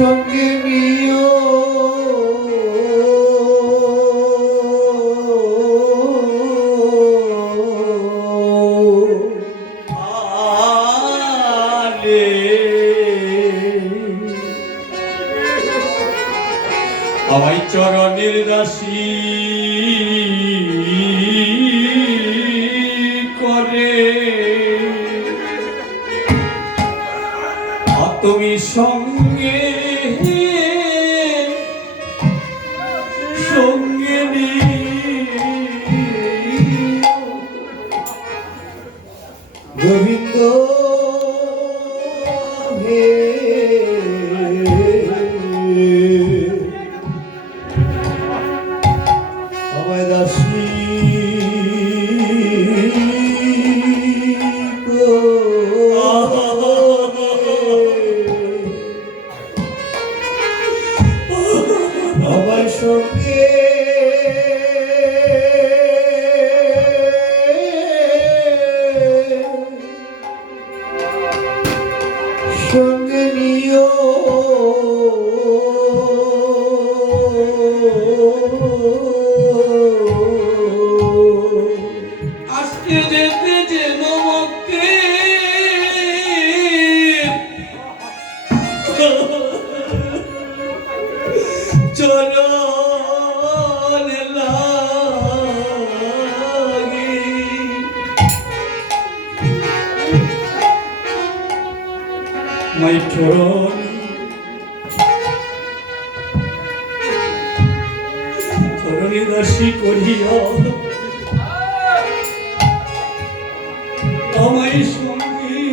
সঙ্গে নিও আমায় চরণের দাসী করে তুমি সঙ্গে সঙ্গে গোবিন্দ হে আমায় দাসী আমার সঙ্গে সঙ্গে নিও আজকে যেতে যেন মক্কে চরণে লাগি মাই চরণ চরণে দাসী করিয়া আমায় সঙ্গে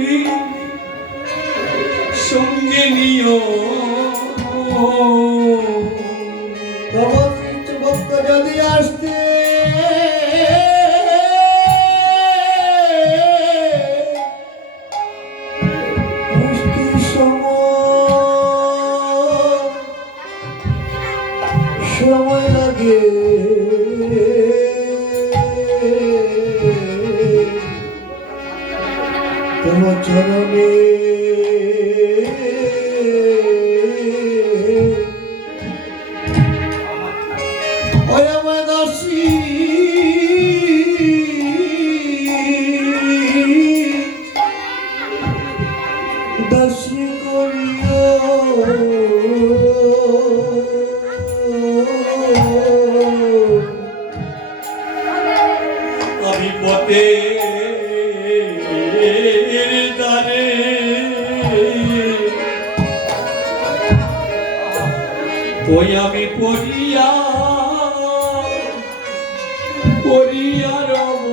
সঙ্গে নিও তোমার ভক্ত যদি আসতে সময় লাগে তোমার চরণে ওই আমার দাসী দাসী করিও আমি পথে দ্বারে ওই আমি পড়িয়া পড়িয়া রব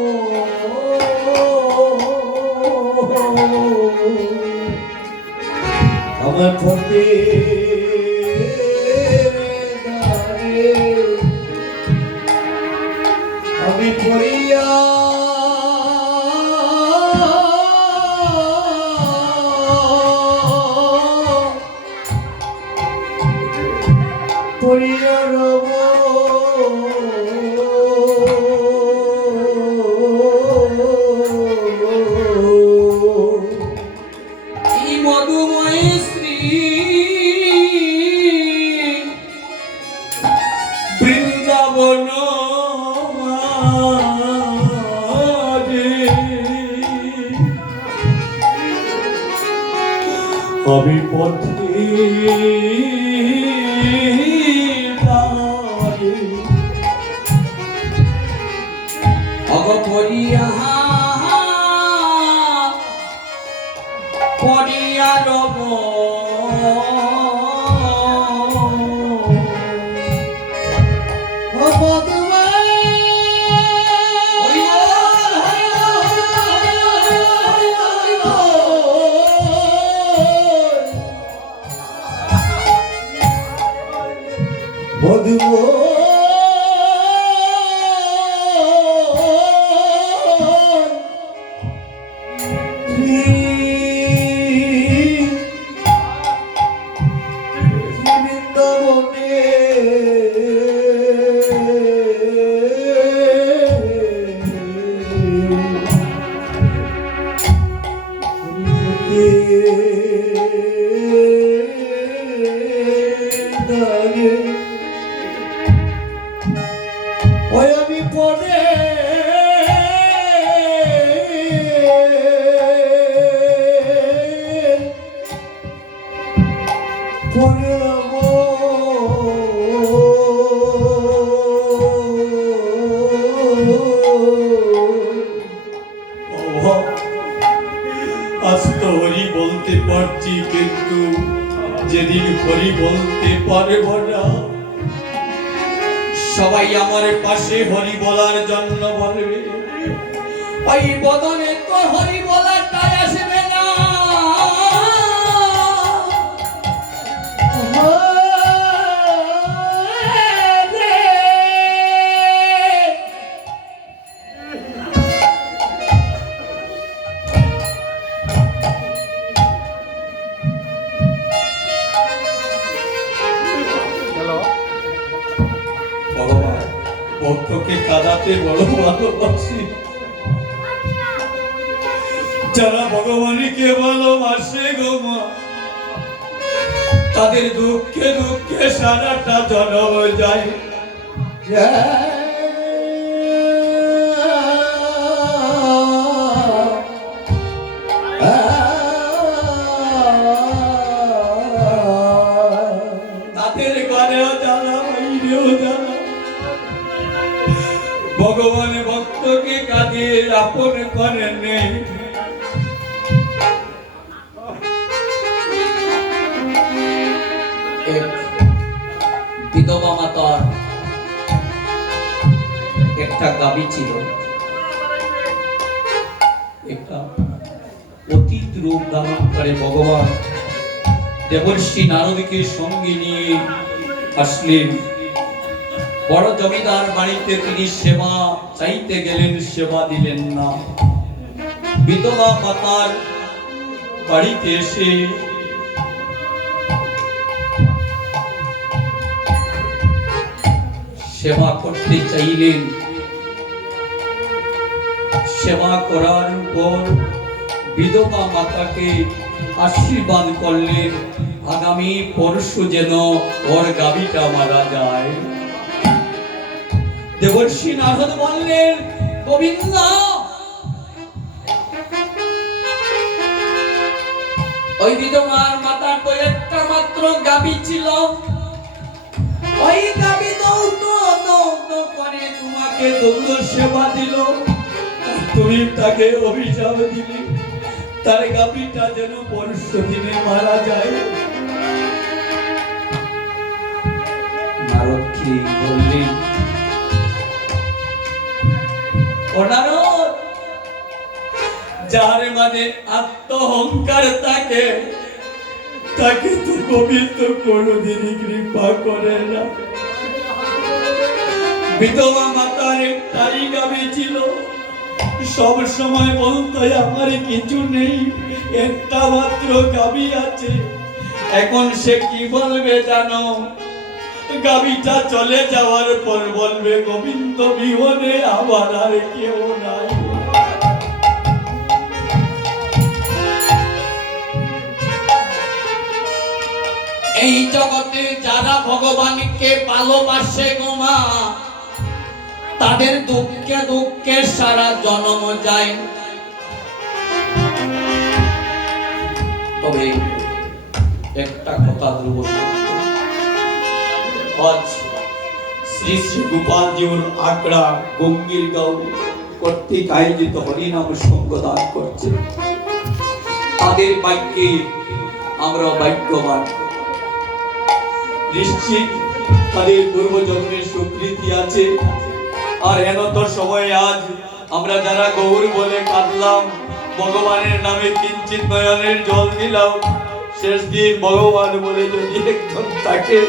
আমার পথে আমি পড়িয়া পড়িয়া রব এই মধুময় শ্রী বৃন্দাবন আমি পথে পড়িয়া পড়িয়া রব পরে রব বাবা, আজ তো হরি বলতে পারছি, কিন্তু যেদিন হরি বলতে পারব না, সবাই আমার পাশে হরি বলার জন্য বলবে, ওই বদনে তো হরি বলাটাই আসবে না। ভগবান ভক্তকে কাঁদাতে বড় ভালোবাসি। যারা ভগবানকে ভালোবাসে গো মা, তাদের দুঃখে দুঃখে সারাটা জন্ম যায়। তাদের ঘরেও জ্বালা, বাইরেও জ্বালা। ভগবান ভক্তকে কাঁদিয়ে আপন করে নেই। বিধবা মাতার একটা গাবি ছিল, একটা অতীত রূপ ধারণ করে ভগবান দেবর্ষি নারদকে সঙ্গে নিয়ে আসলেন। বড় জমিদার বাড়িতে তিনি সেবা চাইতে গেলেন, সেবা দিলেন না। বিধবা মাতার বাড়িতে এসে সেবা করতে চাইলেন। সেবা করার পর বিধবা মাতাকে আশীর্বাদ করলেন, আগামী পরশু যেন ওর গাভীটা মারা যায়। দেবর্ষি নারদ বললেন, গোবিন্দ, ওই বিধবার মাতার তো একটা মাত্র গাভী ছিল, ওই গাভী করে তোমাকে দুগ্ধ সেবা দিল, তুমি তাকে অভিশাপ দিলে তার গাভীটা যেন পরশু দিনে মারা যায়। নারদ কি বললেন, ও নারদ, যার মানে আত্মহংকার তাকে তো গোবিন্দ কোনদিনই কৃপা করে না। বিধবা মাতার একটাই গাভী ছিল, সব সময় বলতো আমার কিছু নেই, একটা মাত্র গাভী আছে। এখন সে কি বলবে জানো? গাভীটা চলে যাওয়ার পর বলবে, গোবিন্দ বিহনে আমার আর কেউ নাই। এই জগতে যারা ভগবানকে ভালোবাসে গো মা, তাদের দুঃখে দুঃখে সারা জন্ম যায়। তবে একটা কথা ধ্রুব সত্য, আজ শ্রী শ্রী গোপালজিউর আগ্রা গঙ্গির গাঁও কর্তৃক আয়োজিত হরিনাম সংঘদান করছে। তাদের ভাগ্যে আমরা ভাগ্যবান। নিশ্চিত তাদের পূর্বজন্মের স্বীকৃতি আছে। আর এনত সময় আজ আমরা যারা গৌর বলে কাঁদলাম, ভগবানের নামে কিঞ্চিত নয়নের জল দিলাম, শেষ দিন ভগবান বলে যদি একজন থাকে,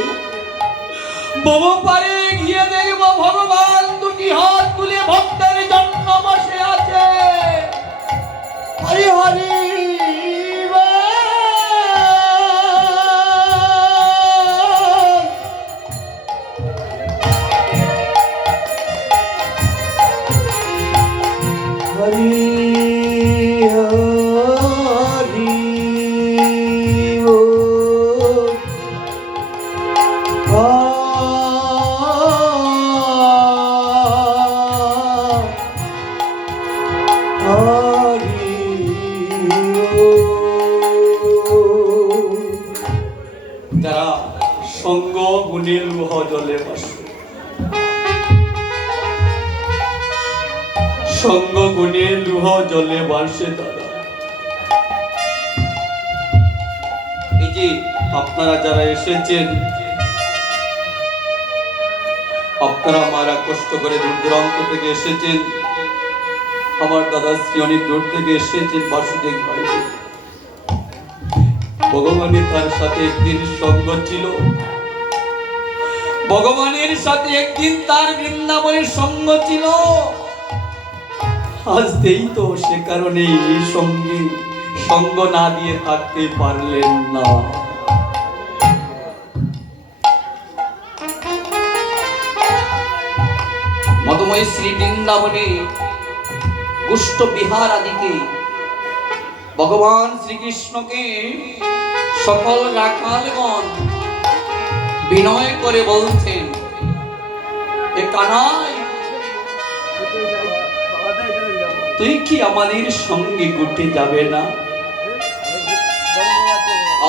বহু পারে গিয়ে দেখব ভগবান দুটি হাত তুলে ভক্তের জন্য বসে আছে। হরি হরি যারা সঙ্গ গুণে লুহ জলে বাসে, সঙ্গ গুণে লুহ জলে বাসে তারা। এই যে আপনারা যারা এসেছেন, আপনারা মারা কষ্ট করে দূর দূরান্ত থেকে এসেছেন, আমার দাদা শ্রী অনেক দূর থেকে এসেছেন বাসুদেব বাড়িতে। ভগবানের তার সাথে একদিন সঙ্গ ছিল, ভগবানের সাথে একদিন তার বৃন্দাবনের সঙ্গ ছিল। আজকেই তো সে কারণে এই সঙ্গে সঙ্গ না দিয়ে থাকতে পারলেন না। মধুময় শ্রী বৃন্দাবনে গুষ্ট বিহার আদিকে ভগবান শ্রীকৃষ্ণকে সকল রাখালগণ বিনয় করে বলছেন, এ কানাই, তুই কি আমাদের সঙ্গে ঘুরতে যাবে না?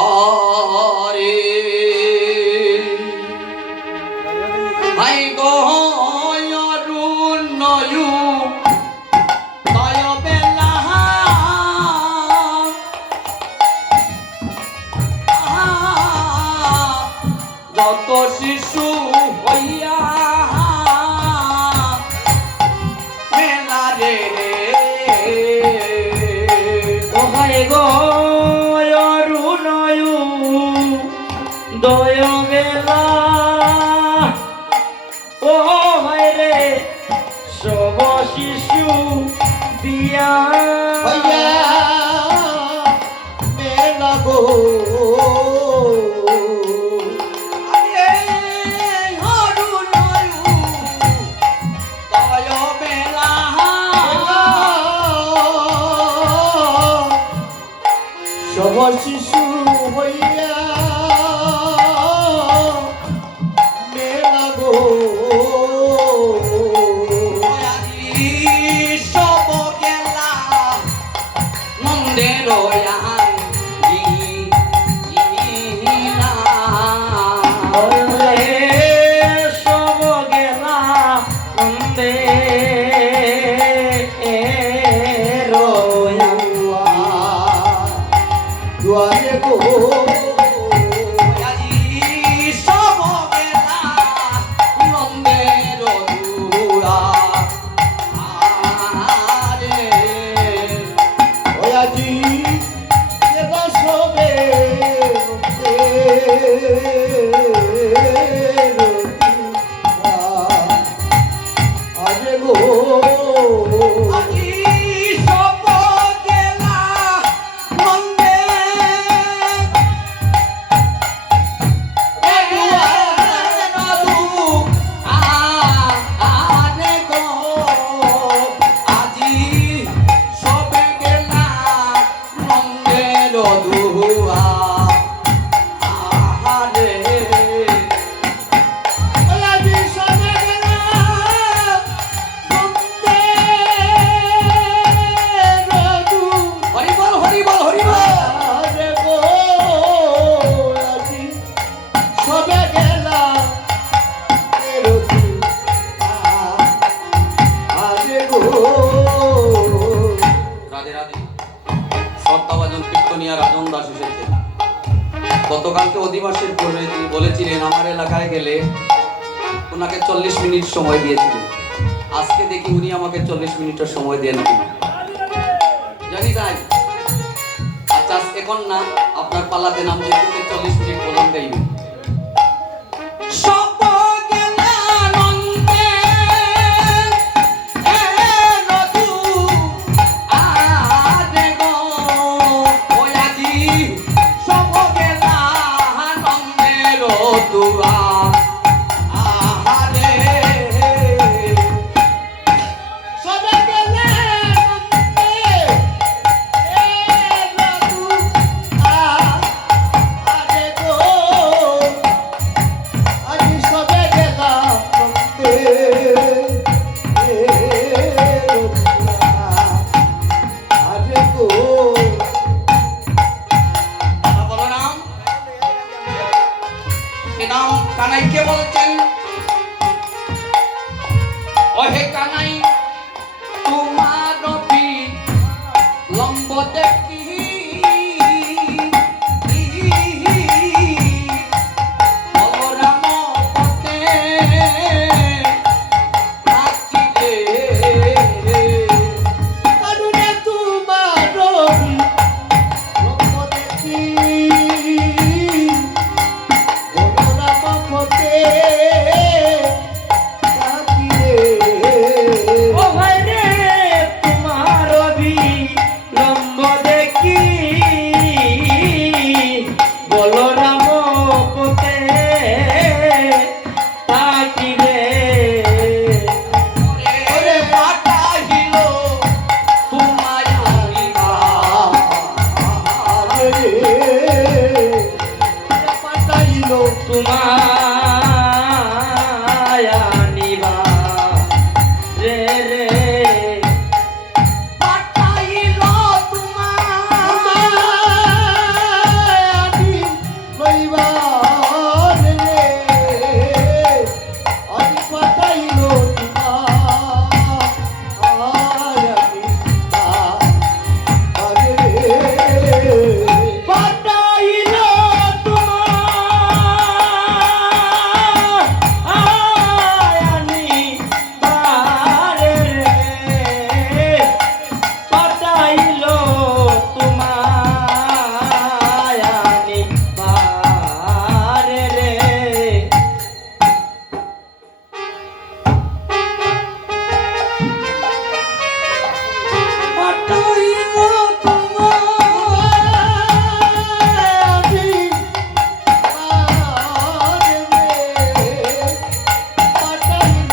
আরে হাই গো অরুণ নয়ু যত শিশু হইয়া মেলা রে ওহাই গো অরুণয়ু দয় বেলা, ও হায় রে সব শিশু দিয়া মেলা গো সব শিশু হইয়া মেলা গো সব গেলা নন্দের সব গেলা নন্দে দুয়ারে গো সব গেলা নন্দের দুরা। ওয়াজি এবা সবে আরে গো গতকালকে অধিবাসের পূর্বে তিনি বলেছিলেন আমার এলাকায় গেলে ওনাকে 40 মিনিট সময় দিয়েছিলেন। আজকে দেখি উনি আমাকে 40 মিনিটের সময় দেন কিনা জানি তাই। আচ্ছা আজকে কোন না আপনার পালাতে নাম দিয়ে 40 মিনিট বলুন গাইবেন। কি নাম কানাই কে বলছেন? ওহে কানাই তোমার রবি লম্ব দেখি বলরাম পথে থাকিলে কারণে তোমার রবি লম্ব দেখি বলরাম পথে থাকিলে ও ভাই রে তোমার অবিলম্ব দেখি বলরাম পথে থাকিলে ওরে পাঠাইল তোমায় আনিবা পাঠাইল তোমায় আনিবা রে রে পাঠাইল তোমায় আমি লইবার রে আমি পাঠাইল তোমার আমি আরে পাঠাইল তোমায় আনিবারে রে পাঠাইল তোমায় আনিবারে রে পাঠাইল আমি পাঠাইল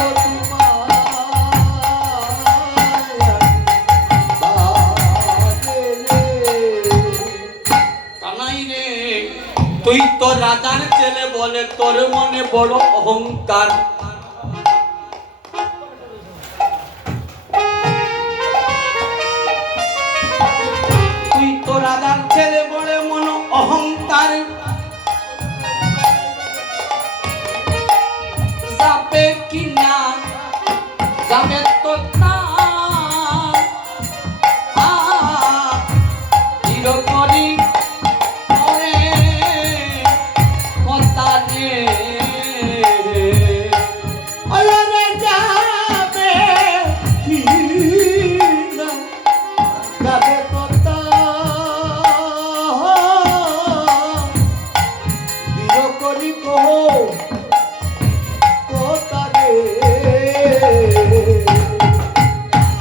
কানাই রে তুই তো রাজার ছেলে বলে তোর মনে বড় অহংকার তুই তো রাজার ছেলে বলে মন অহংকার যাবে কিনা যাবে তো না চিরকরি ওরে কথা রে আরে যাবে কি না যাবে কথা বিরো করি কো কথা রে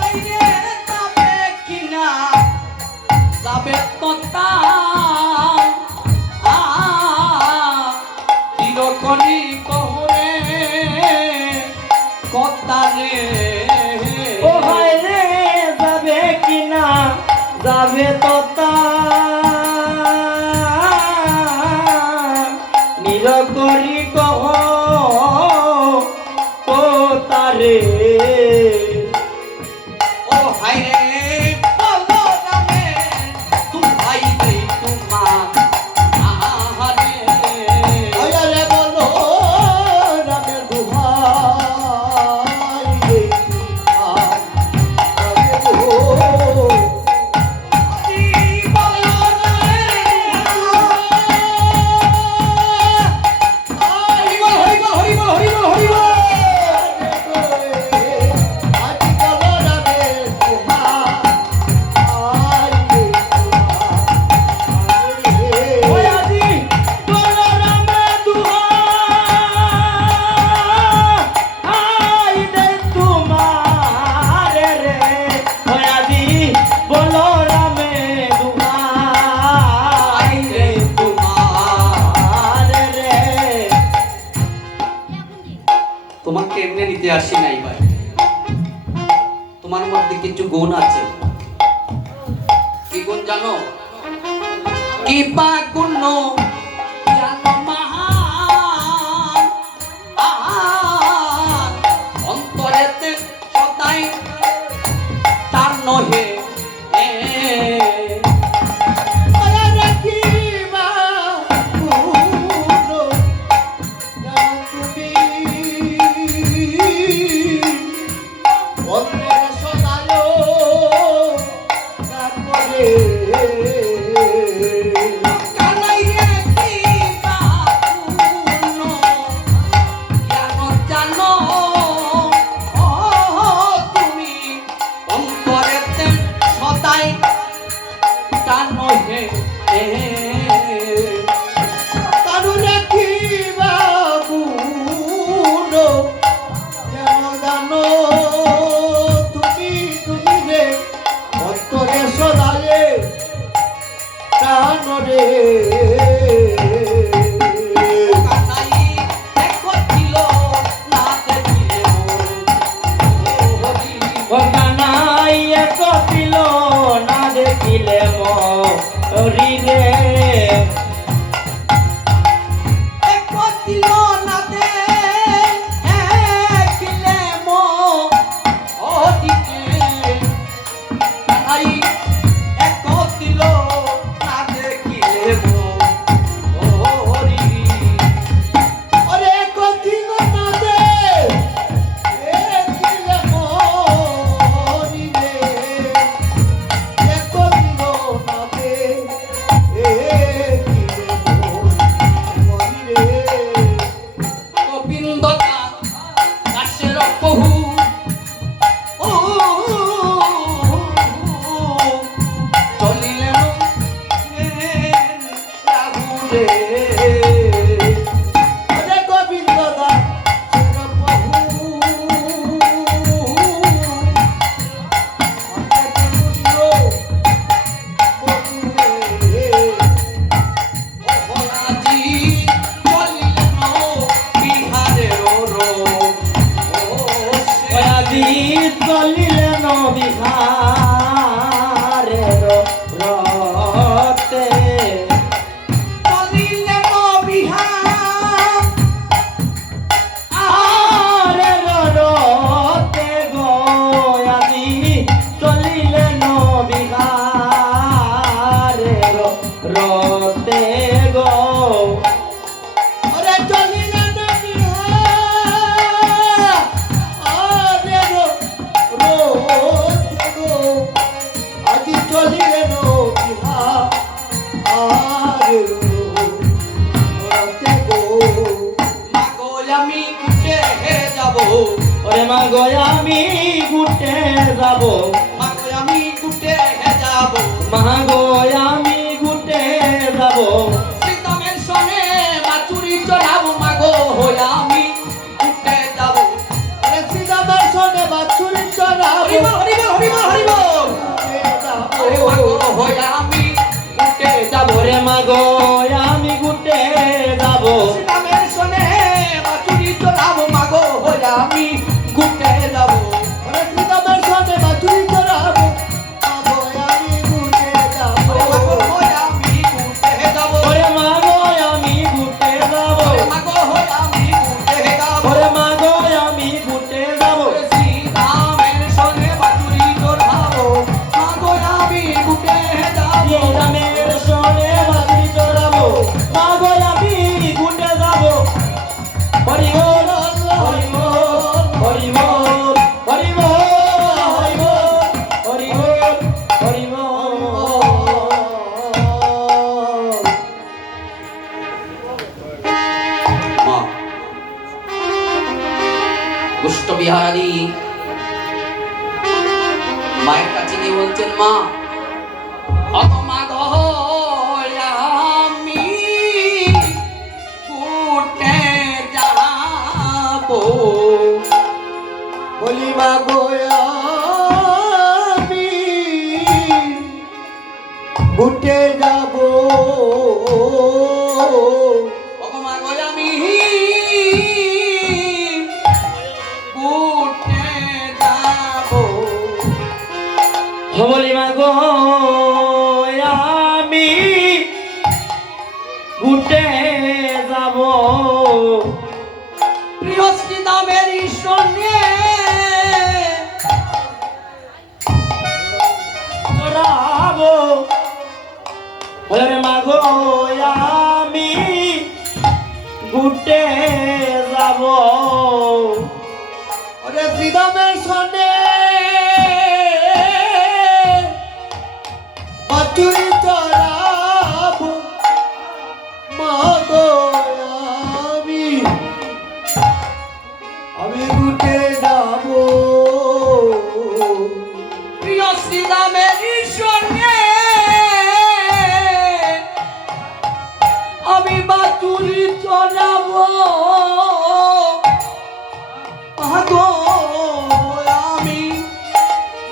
আইরে যাবে কিনা যাবে তো তা চিরকরি কহরে কথা রে ও ভাই রে যাবে কিনা যাবে তো তা নিরকরি কহ ও তারে ও হাই রে বলো রামে তুই ভাই রে তোমা আহারে আরে বলো রামের দুহাই রে আরে ও কি বলো রে হরি বল হরি বল হরি বল হরি বল ওই আজি বলরামে দুহাই দে তোমারে রে ওই আজি বলরামে দুহাই দে তোমারে রে তোমাকে এমনি নিতে আসি নাই ভাই তোমার মধ্যে কিছু গুণ আছে কি গুণ জানো কি বা গুণ জানো মহান অন্তরেতে সদাই তার নহে ওরে মা গো আমি ঘুরতে যাব মাগো আমি ঘুরতে যাব মা গো আমি ঘুরতে যাব সীতামের সনে বাছুরি চড়াবো মাগো আমি ঘুরতে যাব আরে শ্রীরামের সনে বাছুরি চড়াবো হরিবল হরিবল হরিবল হরিবল ওরে মাগো আমি ঘুরতে যাব ওরে মা গো আমি ঘুরতে যাব সীতামের সনে বাছুরি চড়াবো মাগো আমি ঘুরতে যাব আরে শ্রীরামের সনে বাছুরি চড়াবো মাগো আমি ঘুরতে যাবো আমি ঘুরতে যাব ওরে মা গো আমি ঘুরতে যাব মাগো আমি ঘুরতে যাব ওরে মা গো আমি ঘুরতে যাব সীতামের সনে বাছুরি চড়াবো মাগো আমি ঘুরতে যাব রামের সনে বাছুরি চড়াবো মা গো আমি ঘুরতে যাব হরি বল হরি বল হরি বল হরি বল হরি বল হরি বল মা দুষ্ট বিহারী মায়ের কাছে গিয়ে বলছেন মা অত মা গো আমি ঘুরতে যাব বলি মাগো আমি ঘুরতে যাবো অত মা গো আমি ঘুরতে যাব বলি মা গো আমি ঘুরতে যাব প্রিয় শ্রীদামের সনে চড়াবো ওরে মা গো আমি ঘুরতে যাব আরে শ্রীরামের সনে বাছুরি চড়াবো মাগো আমি ঘুরতে যাবো প্রিয় শ্রীদামের সনে আমি বাছুরি চড়াবো মাগো আমি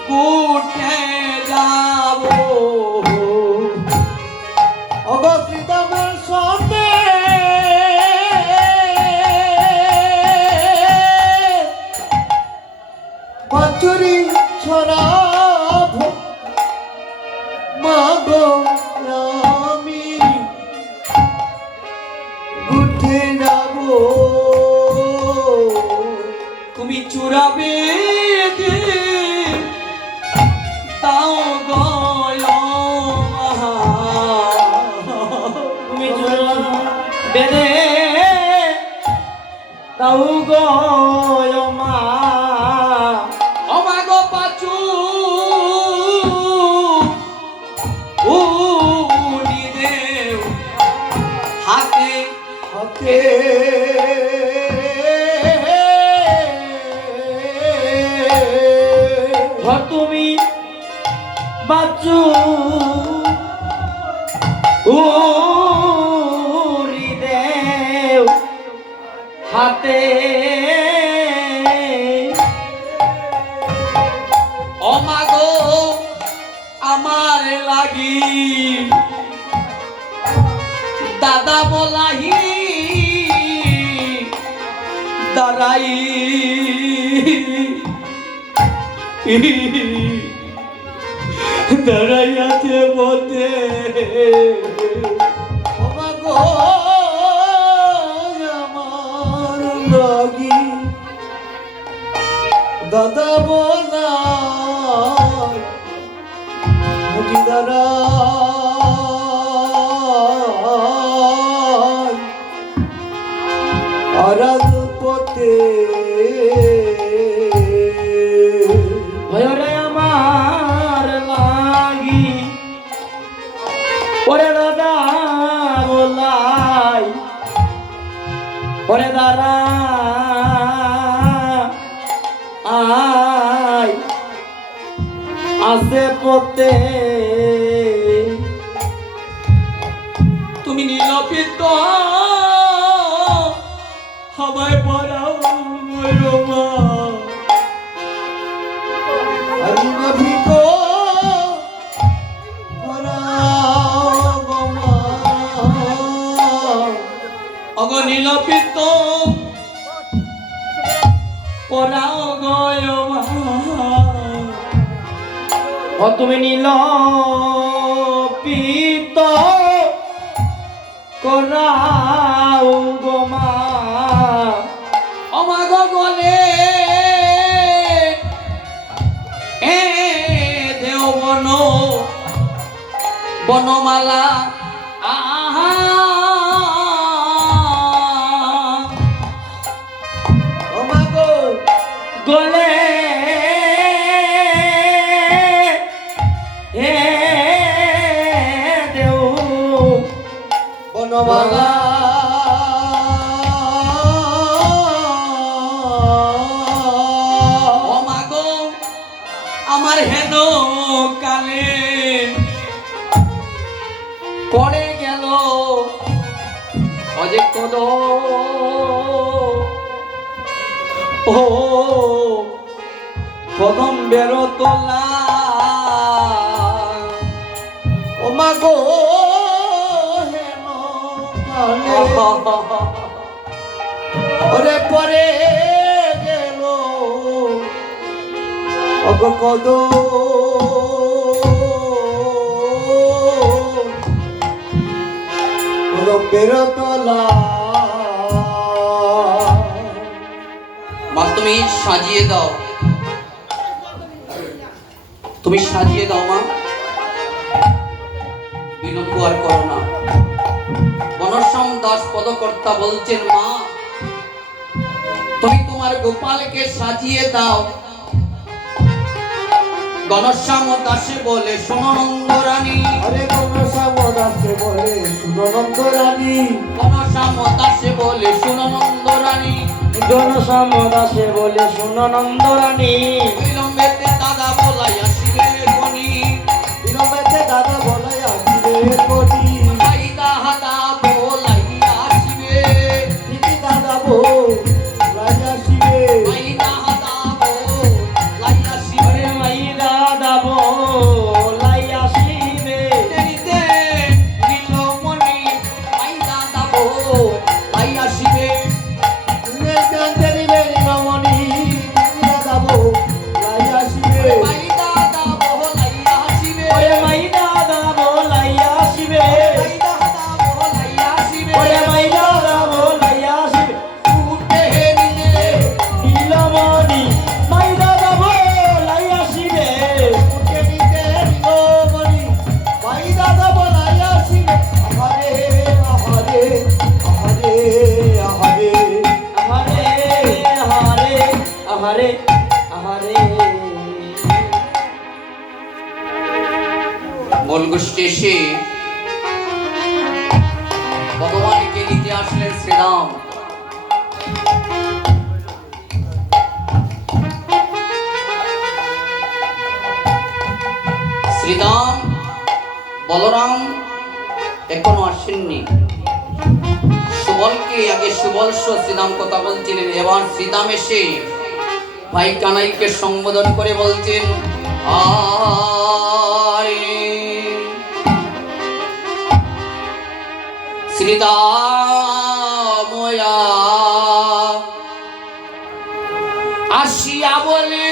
ঘুরতে যাব ওগো শ্রীরামের সনে বাছুরি ছড়াবো মাগো আমি ঘুরতে যাবো তুমি চুরাবে তাও গয় তুমি চলো বেদে তাও গো মা অমাগো পাচু উনি দেও হাতে হাতে তুমি বাচু উরি দেও হাতে অমাগো আমার লাগি দাদা বলাহি দাঁড়াই দাঁড়াই আছে বলতে মাগো আমার লাগি দাদা বলা দাদা আরাধ পথে ভয়রে আমার লাগি ওরে দাদা বলাই ওরে দাদা আছে পথে তুমি নীলপিত আমায় পড়াও গো মা। আমি নভিত অগ নীলপিত পড়াও গয় মা। ও তুমি নীল পিত করাও গো মা। অমাগ গলে এ দেও বন বনমালা আহা আমাগো গলে হে দেও বনমালা অমাগ আমার হেন কালে পড়ে গেল অজে কদ ও কদম বেরো তোলা ওমাগো হেন কালে ওরে পরে গেল অগ কদ বেরোতলা মা তুমি সাজিয়ে দাও, তুমি সাজিয়ে দাও মা, বিলম্ব আর করো না। বনশ্যাম দাস পদকর্তা বলছেন মা তুমি তোমার গোপালকে সাজিয়ে দাও। ঘনশ্যাম দাসে বলে শোনো নন্দরানী, আরে ঘনশ্যাম দাসে বলে শুনো নন্দরানী, ঘনশ্যাম দাসে বলে শোনো নন্দরানী, ঘনশ্যাম দাসে বলে শুনো নন্দরানী। বিলম্বেতে দাদা বলাই আসিবে কোনি, বিলম্বেতে দাদা বলে আসিবে কোনি, ভাই দাদা বলাই আসিবে, দিদি দাদা বলাই আসিবে, ভাই দাদা বলাই আসিবে, আরে মাই দাদা বলাই আসিবে। দেরিতে নীলমণি ভাই দাদা বলাই আসিবে, তুমি জানতে দিবে রমণী, দিদি দাদা বলাই আসিবে, ভাই দাদা বলাই আসিবে, ওরে মাই দাদা বলাই আসিবে, ভাই দাদা বলাই আসিবে, ওরে মাই দাদা বলাই আসিবে। উঠে নিলে নীলমণি মাই দাদা বলাই আসিবে। উঠে নিতে রমণী, ভাই দাদা বলাই আসিবে। আহারে আহারে আহারে আহারে আহারে আহারে আহারে আহারে। মূলগোষ্ঠী এসে ভগবানকে নিতে আসলেন শ্রীরাম। শ্রীরাম বলরাম এখনো আসেননি। সুবলকে আগে সুবল শ্রীরাম কথা বলছিলেন, এবার শ্রীরাম এসে ভাই কানাইকে সম্বোধন করে বলছেন আরে শ্রীরাময়া আসিয়া বলে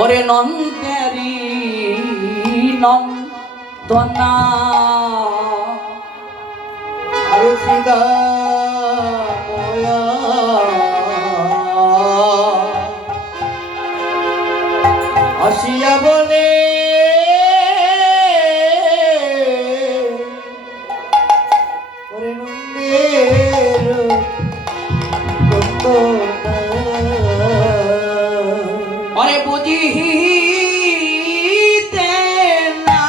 ওরে নন্দেরি নন্দনা আরে সীতা ময়া আসিয়া বলে ওরে নন্দের নন্দনা ওরে বুঝিতে না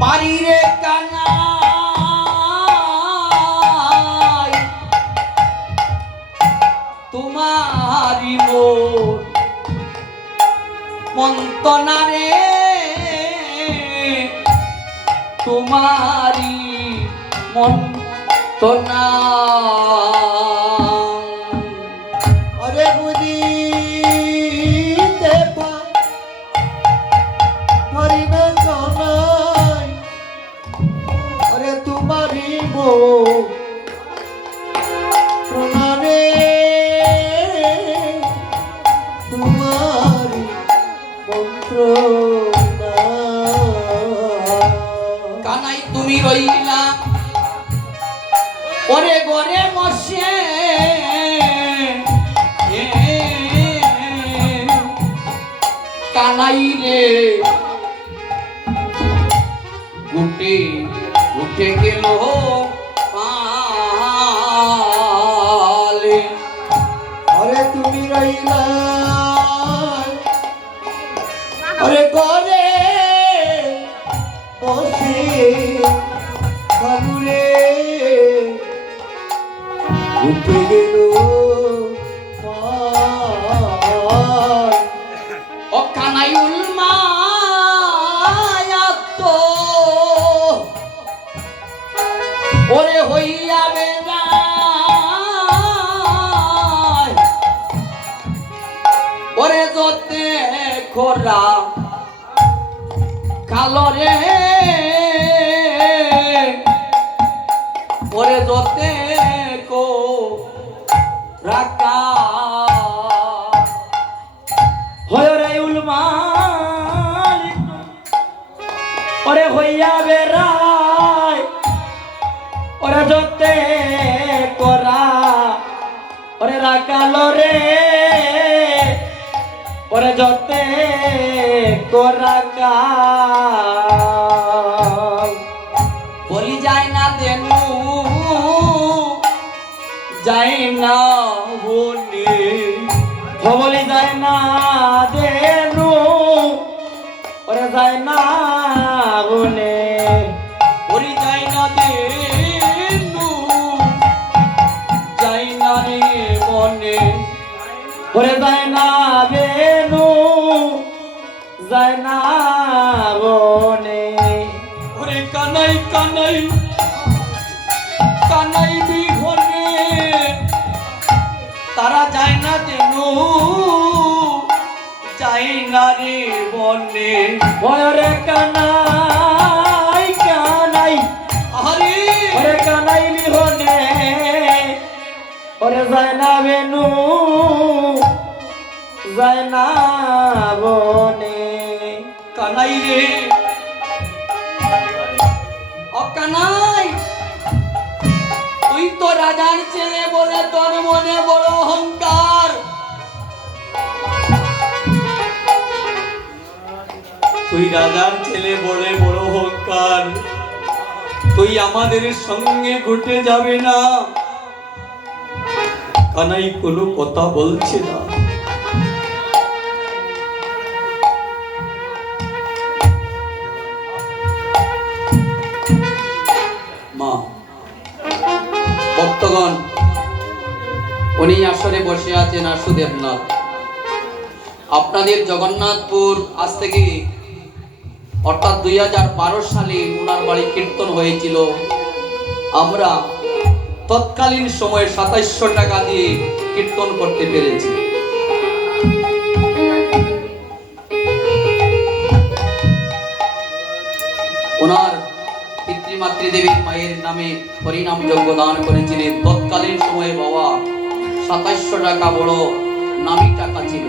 পারি রে কানাই তোমারি মন মন্তনা রে তোমারি মন্তনা আরে বুঝিতে পারি না কানাই, আরে তোমারই প্রণারে তোমারই মন্ত্র কানাই তুমি রইলা ওরে গরে মশে কানাই রে গুটে উঠে গেল পালে আরে তুমি রইলা আরে ঘরে বসে খালুরে উঠে গেল পাল। ও কানাই উলমায়াত ওরে হইয়া বেড়ায় ওরে যতে খোরা কালো রে ওরে যতে কো রাকা হয় রে উলমাল ওরে হইয়া বেড়ায় ওরে যতে করা ওরে রাখালো রে ওরে যতে করা কাল বলি যায় না দেনু যায় না বনে বলি যায় না দেনু ওরে যায় না বনে বলি যায় না দেনু যায় না রে মনে ওরে যায় না বেনু যায় না বনে ওরে কানাই কানাই কানাই বিঘনে তারা যায় না দেনু যায় না রে বনে ওরে কানাই কানাই আরে ওরে কানাই বিহনে ওরে যায় না বেনু যায় না বনে কানাই রে ও কানাই তুই তো রাজার ছেলে বলে তোর মনে বড় অহংকার তুই রাজার ছেলে বলে বড় অহংকার, তুই আমাদের সঙ্গে ঘুরতে যাবে না। কানাই কোনো কথা বলছে না। মা ভক্তগণ, উনি আসরে বসে আছেন আশুদেবনাথ। আপনাদের জগন্নাথপুর আজ থেকে অর্থাৎ 2012 সালে ওনার বাড়ি কীর্তন হয়েছিল। আমরা তৎকালীন সময়ে 2700 টাকা দিয়ে কীর্তন করতে পেরেছি। ওনার পিতৃমাতৃদেবীর মায়ের নামে হরিনাম যজ্ঞ দান করেছিলেন। তৎকালীন সময়ে বাবা 2700 টাকা বড় নামি টাকা ছিল।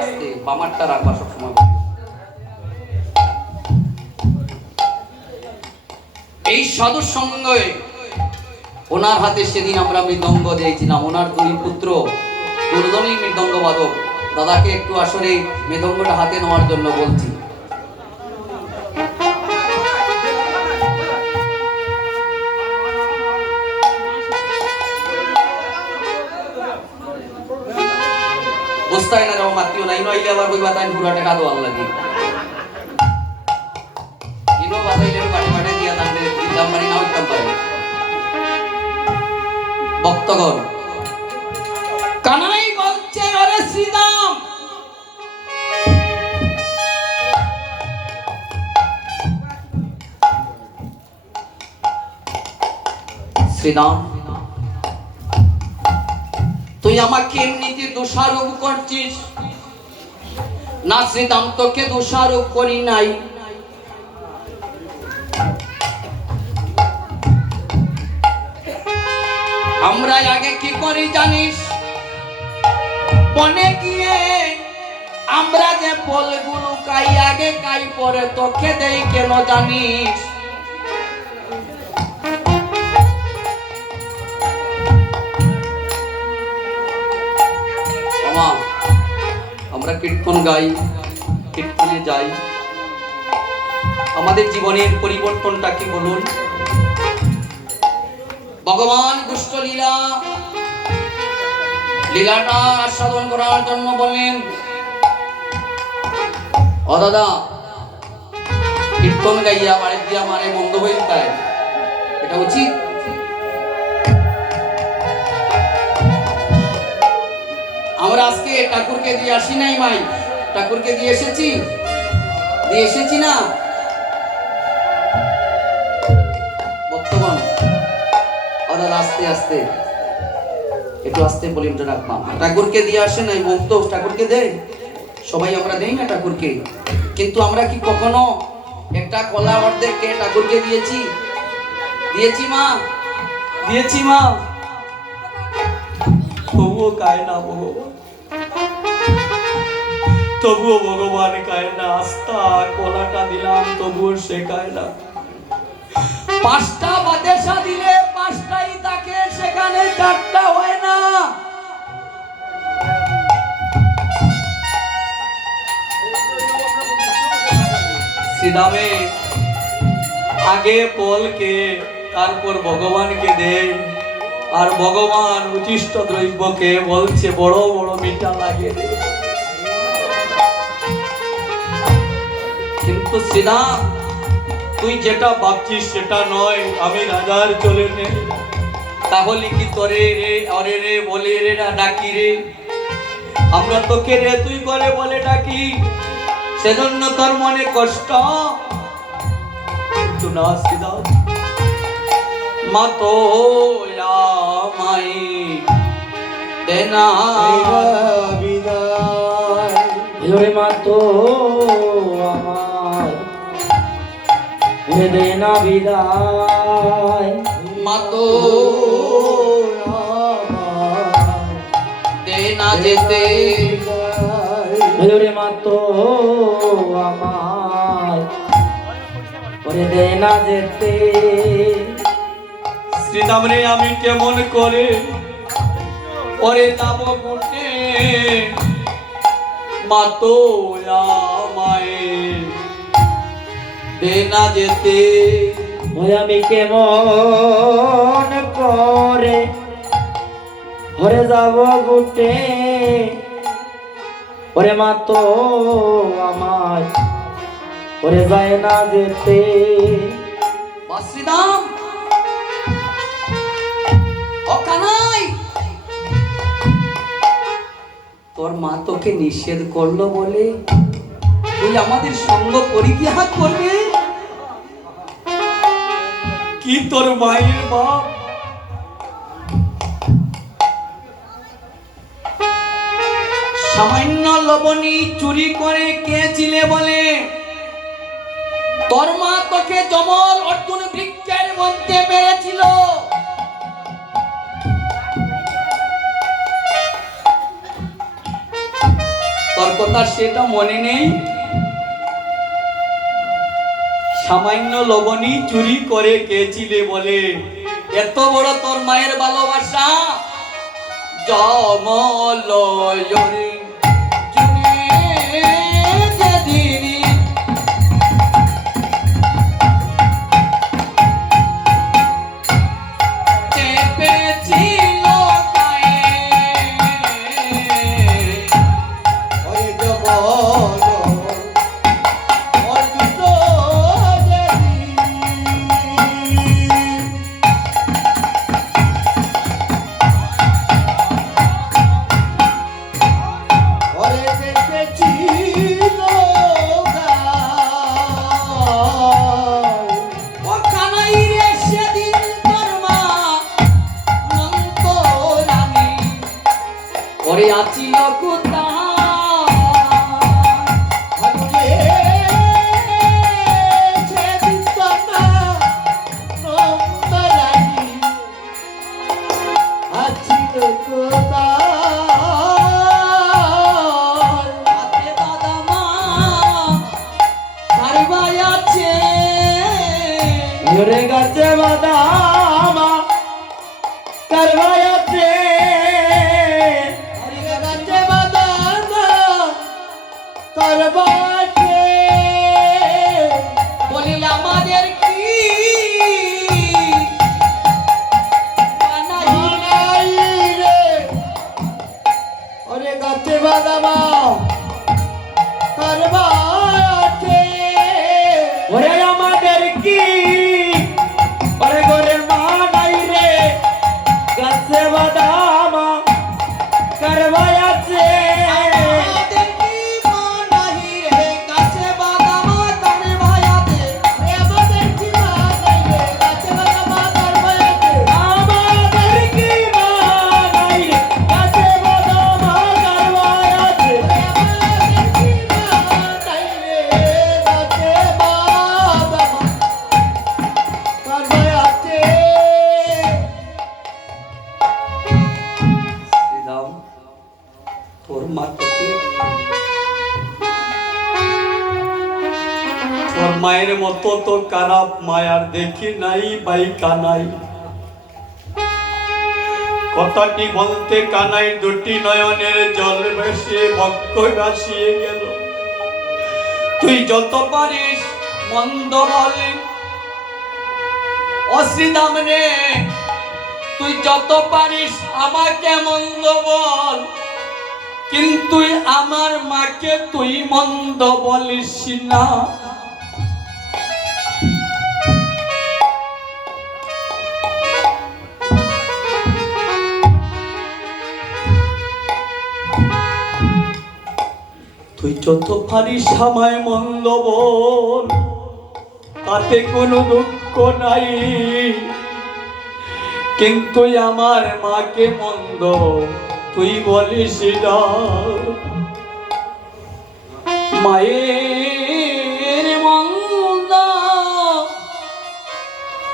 আস্তে বামারটা রাখবা সবসময়। এই সাধুর সঙ্গে ওনার হাতে সেদিন আমরা মৃদঙ্গ দিয়েছিলাম। ওনার দুই পুত্র দুজনেই মৃদঙ্গ বাদক। দাদাকে একটু আসলে মৃদঙ্গটা হাতে নেওয়ার জন্য বলছি। বুঝতাই না রকম আত্মীয় নাই নইলে আবার ওই বাতায় পুরো টাকা দেওয়ার লাগে। কিনো বাতাইলে কাটে কাটে দিয়া তাহলে দিতাম পারি না হইতাম পারি। ভক্তগণ, কানাই বলছে ওরে শ্রীরাম, শ্রীরাম তুই আমাকে এমনিতে দোষারোপ করছিস না? শ্রীরাম তোকে দোষারোপ করি নাই। আমরা আগে কি করি জানিস? বনে গিয়ে আমরা যে ফলগুলো খাই আগে খাই পরে তোকে দেই, কেন জানিস? আমরা কীর্তন গাই, কীর্তনে যাই, আমাদের জীবনের পরিবর্তনটা কি বলুন? ভগবান দুষ্ট লীলাটা আস্বাদন করার জন্য বললেন, ও দাদা কীর্তন গাইয়া বাড়ি দিয়া মানে বন্ধ হয়ে যায়, এটা উচিত? আমরা আজকে ঠাকুরকে দিয়ে আসি নাই মাই, ঠাকুরকে দিয়ে এসেছি না বর্তমান? অর্থাৎ আস্তে আস্তে, একটু আস্তে ভলিউমটা রাখলাম। ঠাকুরকে দিয়ে আসে নাই, বলতো ঠাকুরকে দেয়, সবাই আমরা দেই না ঠাকুরকে, কিন্তু আমরা কি কখনো একটা কলা অর্ধেককে ঠাকুরকে দিয়েছি? মা, তবুও খায় না ভগবান, তবুও ভগবান খায় না। আস্থা কলাটা দিলাম তবুও সে খায় না। 5টা বাদেশা দিলে 5টাই থাকে, সেখানে 4টা হয় না। শ্রীরামে আগে ফলকে তারপর ভগবানকে দেয়, আর ভগবান উচিষ্ট দ্রব্যকে বলছে বড় বড় মিঠা লাগে রে। কিন্তু শ্রীরাম তুই যেটা ভাবছিস সেটা নয়, আমি রাজার চলে নেই। তাহলে কি তোরে রে অরে রে বলে রে না ডাকি রে? আমরা তোকে রে তুই করে বলে ডাকি, সেজন্য তোর মনে কষ্ট। কিন্তু না শ্রীরাম, মা তো মাই দেনা বিদায়, ওরে মা তো আমার দেনা বিদায়, মা তো দেনা যেতে, ওরে মা তো আমার ওরে দেনা যেতে। শ্রীরাম রে আমি কেমন করে ওরে যাব গুটে, মা তো আমায় দেনা যেতে। ওরে আমি কেমন করে ঘরে যাব গুটে, ওরে মা তো আমার ওরে যায় না যেতে। শ্রীরাম ও কানাই, তোর মা তোকে নিষেধ করলো বলে তুই আমাদের সঙ্গ পরিত্যাগ করবে? কি তোর মায়ের বাপ? সামান্য লবণী চুরি করে খেয়েছিলে বলে তোর মা তোকে জমল অর্জুন বৃক্ষের মধ্যে মেরেছিল। তোর কথা সেটা মনে নেই? সামান্য লবণী চুরি করে খেয়েছিলে বলে এত বড় তোর মায়ের ভালোবাসা জমল রে ওরে গাছে বাদামা করবায়াতে ওরে গাছে বাদামা করবাতে বলি আমাদের কি বানাই রে ওরে গাছে বাদামা করবাতে ওরে আমাদের কি ওরে গোরে মানাই রে গাছে বাদামা করবায়াতে আমাদের কি মানাহি রে গাছে বাদামা করবায়াতে আমাদের কি বানাই রে গাছে বাদামা করবাতে আমাদের কি মানাই রে গাছে বাদামা করবায়াতে শ্রীরাম, তোর মা তোকে তোর মায়ের মতো তো খারাপ মায়ার দেখি নাই বাই কানাই। কথাটি বলতে কানাই দুটি নয়নের জল ভেসে বক্ষ ভাসিয়ে গেল। তুই যত পারিস মন্দ বলে অশ্রীদাম রে, তুই যত পারিস আমাকে মন্দ বল, কিন্তু আমার মাকে তুই মন্দ বলিস না। তুই যত পারিস আমায় মন্দ বল, তাতে কোনো দুঃখ নাই, কিন্তু আমার মাকে মন্দ তুই বলিস না। মায়ের মন্দ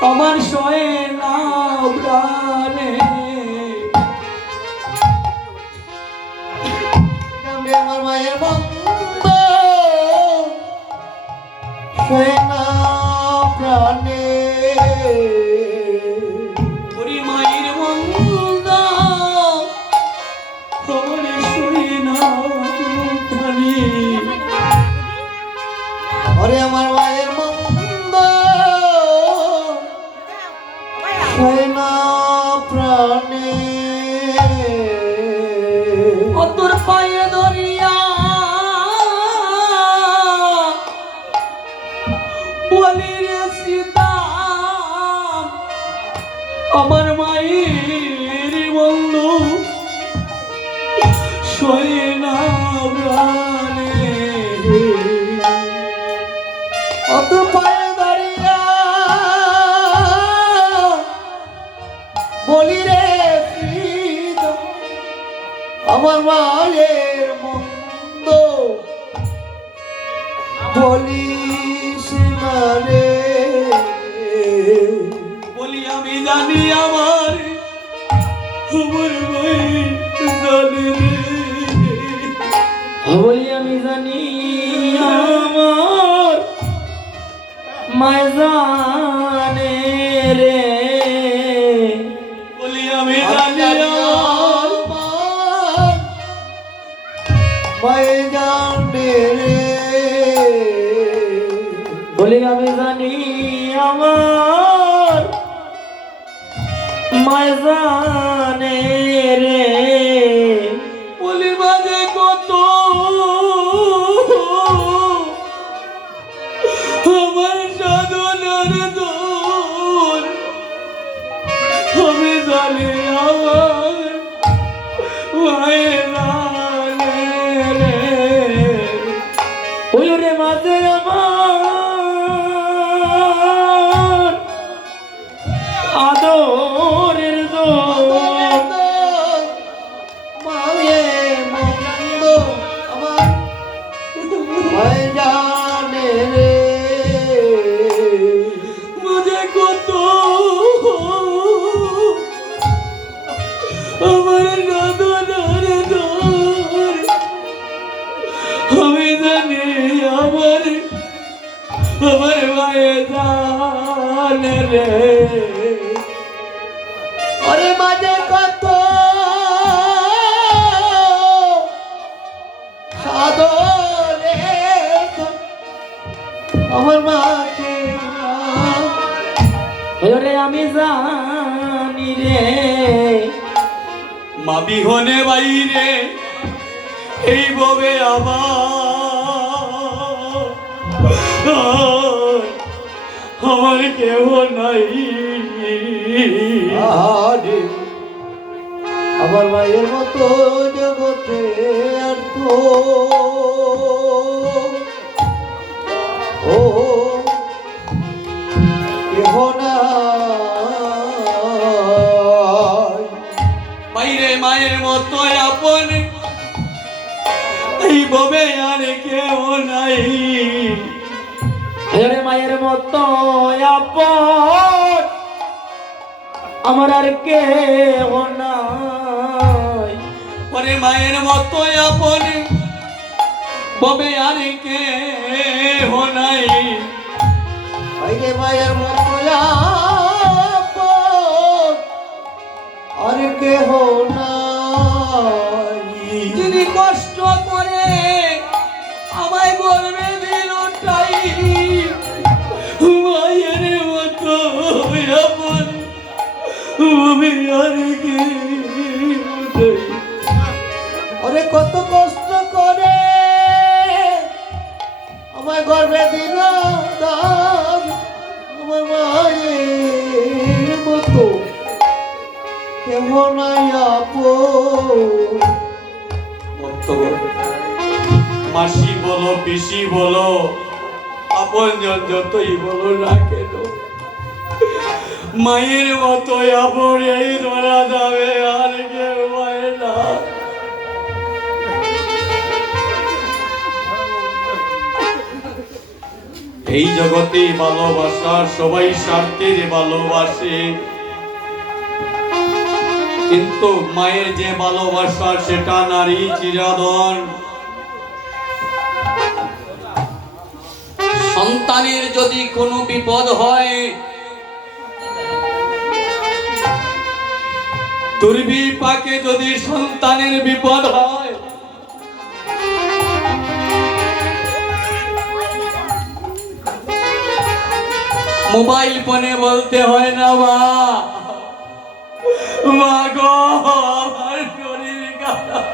আমার সয়ে না প্রাণে। আমার মায়ের বন্ধ সেনা প্রাণে ওরে মায়ের মন্দ আমার সয়ে না প্রাণে। ওরে আমার মায়ের বন্ধ সেনা প্রাণে ও তোর পায়ে ধরিয়া বলি রে সীতা, আমার মায়ের বন্ধু সয়ে না প্রাণে। অত পায়ে দাঁড়িয়া বলি রে সীতা, আমার মায়ের মন্দ বলিস না রে। বলি আমি জানি আমার মায়ের জানি রে। বলি আমি জানি আমার মায় জানে রে। বলি আমি জানি আমার মায়ে জানে রে। বলি আমি জানি আমার মায় জানে রে। বলি বাজে কত আমার সাধনার দোর, আমি জানি আমার মায়ের জানে রে। ওই রে মাঝে আমার আদরের দোর, মায়ের মন্দ আমার মায়ে জানে রে। বাজে কত আমার সাধনার দোর, আমি জানি আমার গায়ে জানে রে ওরে মাঝে কত সাদরে আমার মাকে ওরে আমি জানি রে মা বিহনে বাইরে এই ববে আবার আমার কেহ নাই আরে আমার মায়ের মতো জগতে আর তো ও কেহ নাই। বাইরে মায়ের মতো আপন এই ববে আর কেহ নাই ওরে মায়ের মতো আপন আমার আর কেহ নাই। ওরে মায়ের মতো আপন ববে আর কেহ নাই বাইরে মায়ের মতো আপন আর কেহ নাই। যিনি কষ্ট করে আমায় বলবে দিলটাই মায়ের মতো আপন ববে আর কেহ নাই ওরে কত কষ্ট করে আমার গর্বে দিল দান আমার মায়ের মতো কেহ নাই আপন। মাসি বলো পিসি বলো আপন যতই বলো না কেন মায়ের মতো আপন এই ধরা যাবে আর কেউ হয় না এই জগতে ভালোবাসা সবাই স্বার্থের ভালোবাসে কিন্তু মায়ের যে ভালোবাসা সেটা নারী চিরদিন সন্তানের যদি কোনো বিপদ হয় দুর্বিপাকে যদি সন্তানের বিপদ হয় মোবাইল ফোনে বলতে হয় না মা গো আমার শরীর খারাপ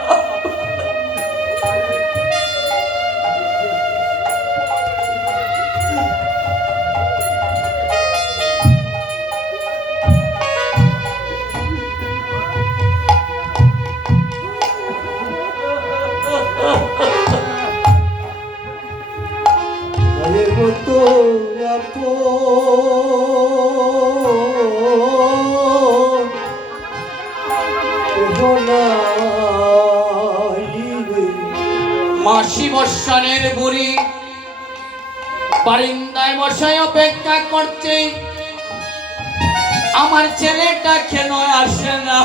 মায়ের মতো আপন কেহ নাই রে। মাসি বর্ষানের বুড়ি বারিন্দায় বসায় অপেক্ষা করছে আমার ছেলেটা কেন আসে না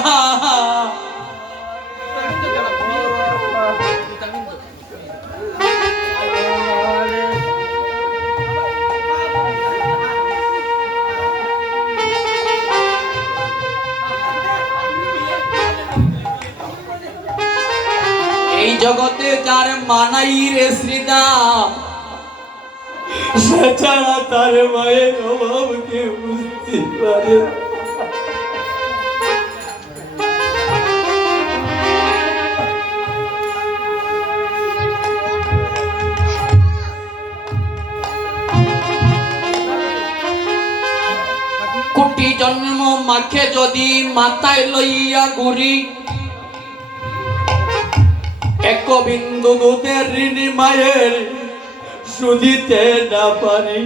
এই জগতে যার মানাই রে শ্রীদাম সে ছাড়া তার মায়ের অভাবকে বুঝতে পারে কোটি জন্ম মাকে যদি মাথায় লইয়া ঘুরি এক বিন্দু দুধের ঋণী মায়ের সুদিতে না পারি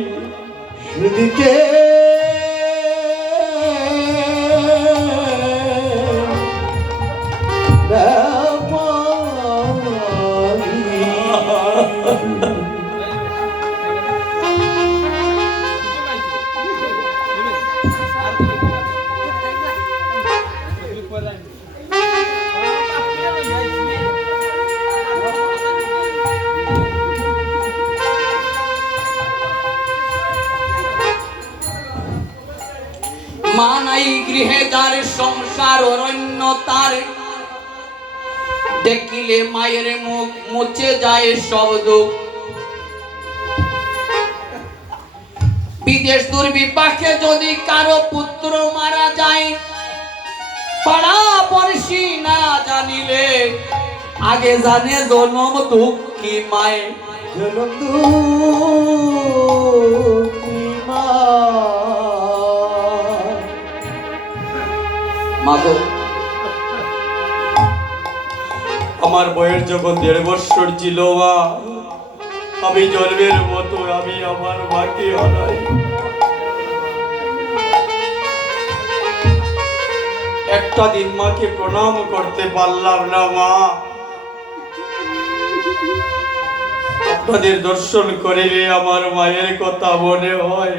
সুদিতে না পারি। মা নাই গৃহে যার সংসার অরণ্য তার, দেখিলে মায়ের মুখ মুছে যায় সব দুঃখ। বিদেশ দুর্বিপাকে যদি কারো পুত্র মারা যায়, পাড়া পড়শি না জানিলে আগে জানে জনম দুঃখী মায়ে। জনম দুঃখী মা। মাগো, আমার বয়স যখন 1.5 বছর ছিল মা, আমি জন্মের মতো আমি আমার মাকে হারাই। একটা দিন মাকে প্রণাম করতে পারলাম না মা। আপনাদের দর্শন করিলে আমার মায়ের কথা মনে হয়।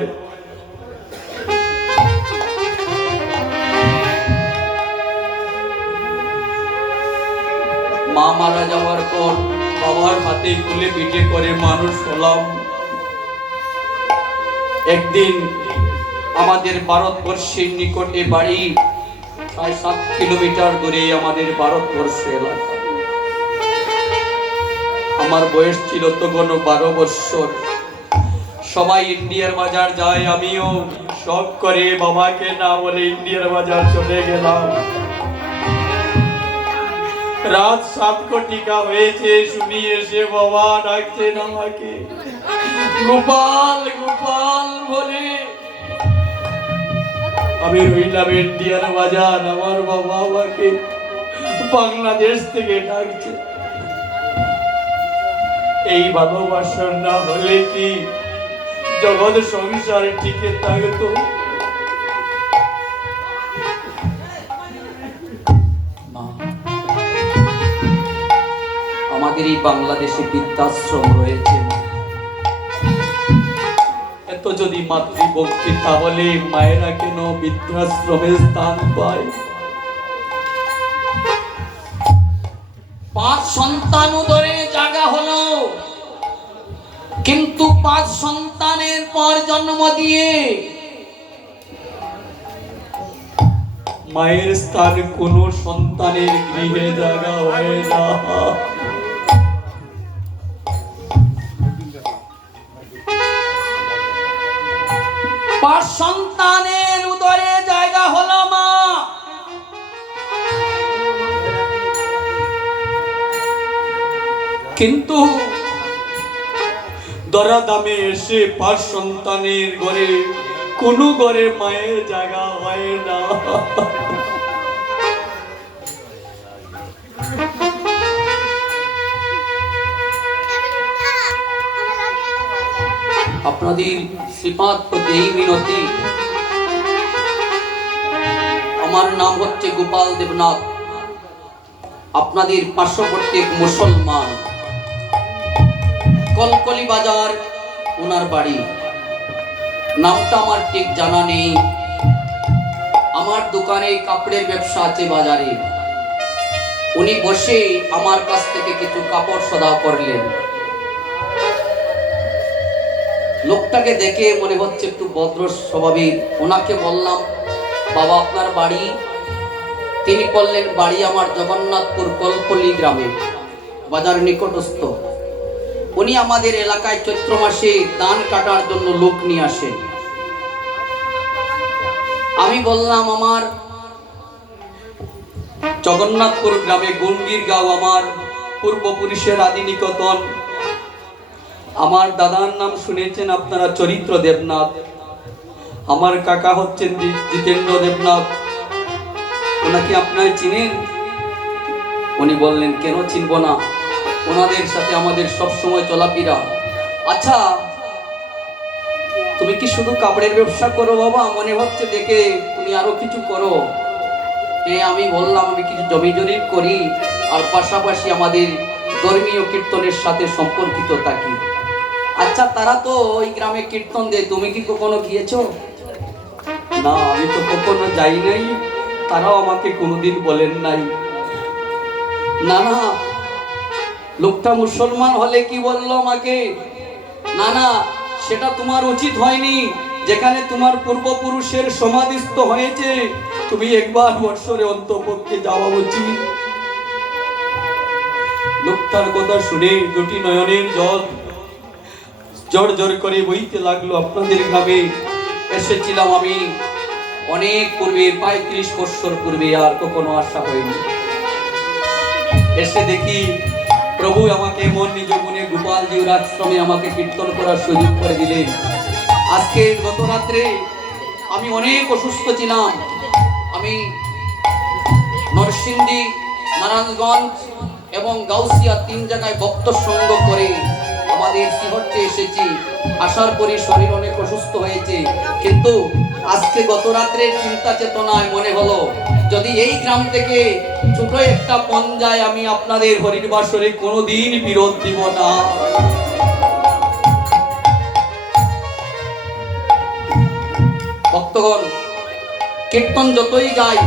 মা মারা যাওয়ার পর বাবার হাতে তুলে পিঠে করে মানুষ হলাম। একদিন আমাদের ভারতবর্ষের নিকটে বাড়ি, 6-7 কিলোমিটার দূরে আমাদের ভারতবর্ষের এলাকা। আমার বয়স ছিল তখন 12 বছর। সবাই ইন্ডিয়ার বাজার যায়, আমিও শখ করে বাবাকে না বলে ইন্ডিয়ার বাজার চলে গেলাম। রাত 7 কোটিকা হয়েছে, শুনি এসে বাবা ডাকছেন আমাকে, গোপাল গোপাল বলে। আমি রইলাম ইন্ডিয়ার বাজার, আমার বাবা আমাকে বাংলাদেশ থেকে ডাকছে। এই ভালোবাসা না হলে কি জগৎ সংসার টিকে থাকতো? আমাদের এই বাংলাদেশে বৃদ্ধাশ্রম রয়েছে। এত যদি মাতৃভক্তি, তাহলে মায়েরা কেন বৃদ্ধাশ্রমে স্থান পায়? 5 সন্তান উদরে জাগা হলো, কিন্তু 5 সন্তানের পর জন্ম দিয়ে মায়ের স্থান কোন সন্তানের গৃহে জায়গা হয় না। 5 সন্তানের উদরে জায়গা হলো মা। কিন্তু দরা দামে এসে 5 সন্তানের ঘরে কোন ঘরে মায়ের জায়গা হয় না। আপনাদের শ্রীপাদ প্রতি এই মিনতি। আমার নাম হচ্ছে গোপাল দেবনাথ। আপনাদের পার্শ্ববর্তী এক মুসলমান, কলকলি বাজার ওনার বাড়ি। নামটা আমার ঠিক জানা নেই। আমার দোকানে কাপড়ের ব্যবসা আছে বাজারে। উনি বসে আমার কাছ থেকে কিছু কাপড় সদা করলেন। লোকটাকে দেখে মনে হচ্ছে একটু ভদ্র স্বভাবের। ওনাকে বললাম, বাবা আপনার বাড়ি? তিনি বললেন, বাড়ি আমার জগন্নাথপুর কলকলি গ্রামে, বাজার নিকটস্থ। উনি আমাদের এলাকায় চৈত্র মাসে ধান কাটার জন্য লোক নিয়ে আসেন। আমি বললাম, আমার জগন্নাথপুর গ্রামে গন্ডির গাঁও, আমার পূর্বপুরুষের আদি নিকেতন। আমার দাদার নাম শুনেছেন আপনারা, চরিত্র দেবনাথ। আমার কাকা হচ্ছেন জিতেন্দ্র দেবনাথ। ওনাকে আপনারা চিনেন? উনি বললেন, কেন চিনব না, ওনাদের সাথে আমাদের সব সময় চলাফেরা। আচ্ছা, তুমি কি শুধু কাপড়ের ব্যবসা করো বাবা? মনে হচ্ছে দেখে তুমি আরো কিছু করো। আমি বললাম, আমি কিছু জমি জরিপ করি, আর পাশাপাশি আমাদের ধর্মীয় কীর্তনের সাথে সম্পর্কিত থাকি। আচ্ছা, তারা তো ওই গ্রামে কীর্তন দেয়, তুমি কি কখনো গিয়েছো? না, আমি তো কখনো যাই নাই, তারাও আমাকে কোনোদিন বলেন নাই। না না, লোকটা মুসলমান হলে কি বললো আমাকে, না না সেটা তোমার উচিত হয়নি, যেখানে তোমার পূর্বপুরুষের সমাধিস্থ হয়েছে, তুমি একবার বৎসরে অন্তঃপক্ষে যাওয়া উচিত। লোকটার কথা শুনে দুটি নয়নের জল জোর জোর করে বইতে লাগলো। আপনাদের গ্রামে এসেছিলাম আমি অনেক পূর্বে, ৩৫ বছর পূর্বে, আর কখনো আসা হয়নি। এসে দেখি প্রভু আমাকে মন নিজ মনে গোপালজির আশ্রমে আমাকে কীর্তন করার সুযোগ করে দিলেন। আজকে গত রাত্রে আমি অনেক অসুস্থ ছিলাম। আমি নরসিংদী, নারায়ণগঞ্জ এবং গাউসিয়া 3 জায়গায় ভক্ত সঙ্গ করে আমাদের সিহট্টে এসেছি। আসার পরে শরীর অনেক অসুস্থ হয়েছে, কিন্তু আজকে গত রাত্রে চিন্তা চেতনায় মনে হলো যদি এই গ্রাম থেকে ছোট একটা পঞ্জায় আমি আপনাদের হরিবাসরে কোনোদিন বিরোধ দিব না। ভক্তগণ, কীর্তন যতই গাই,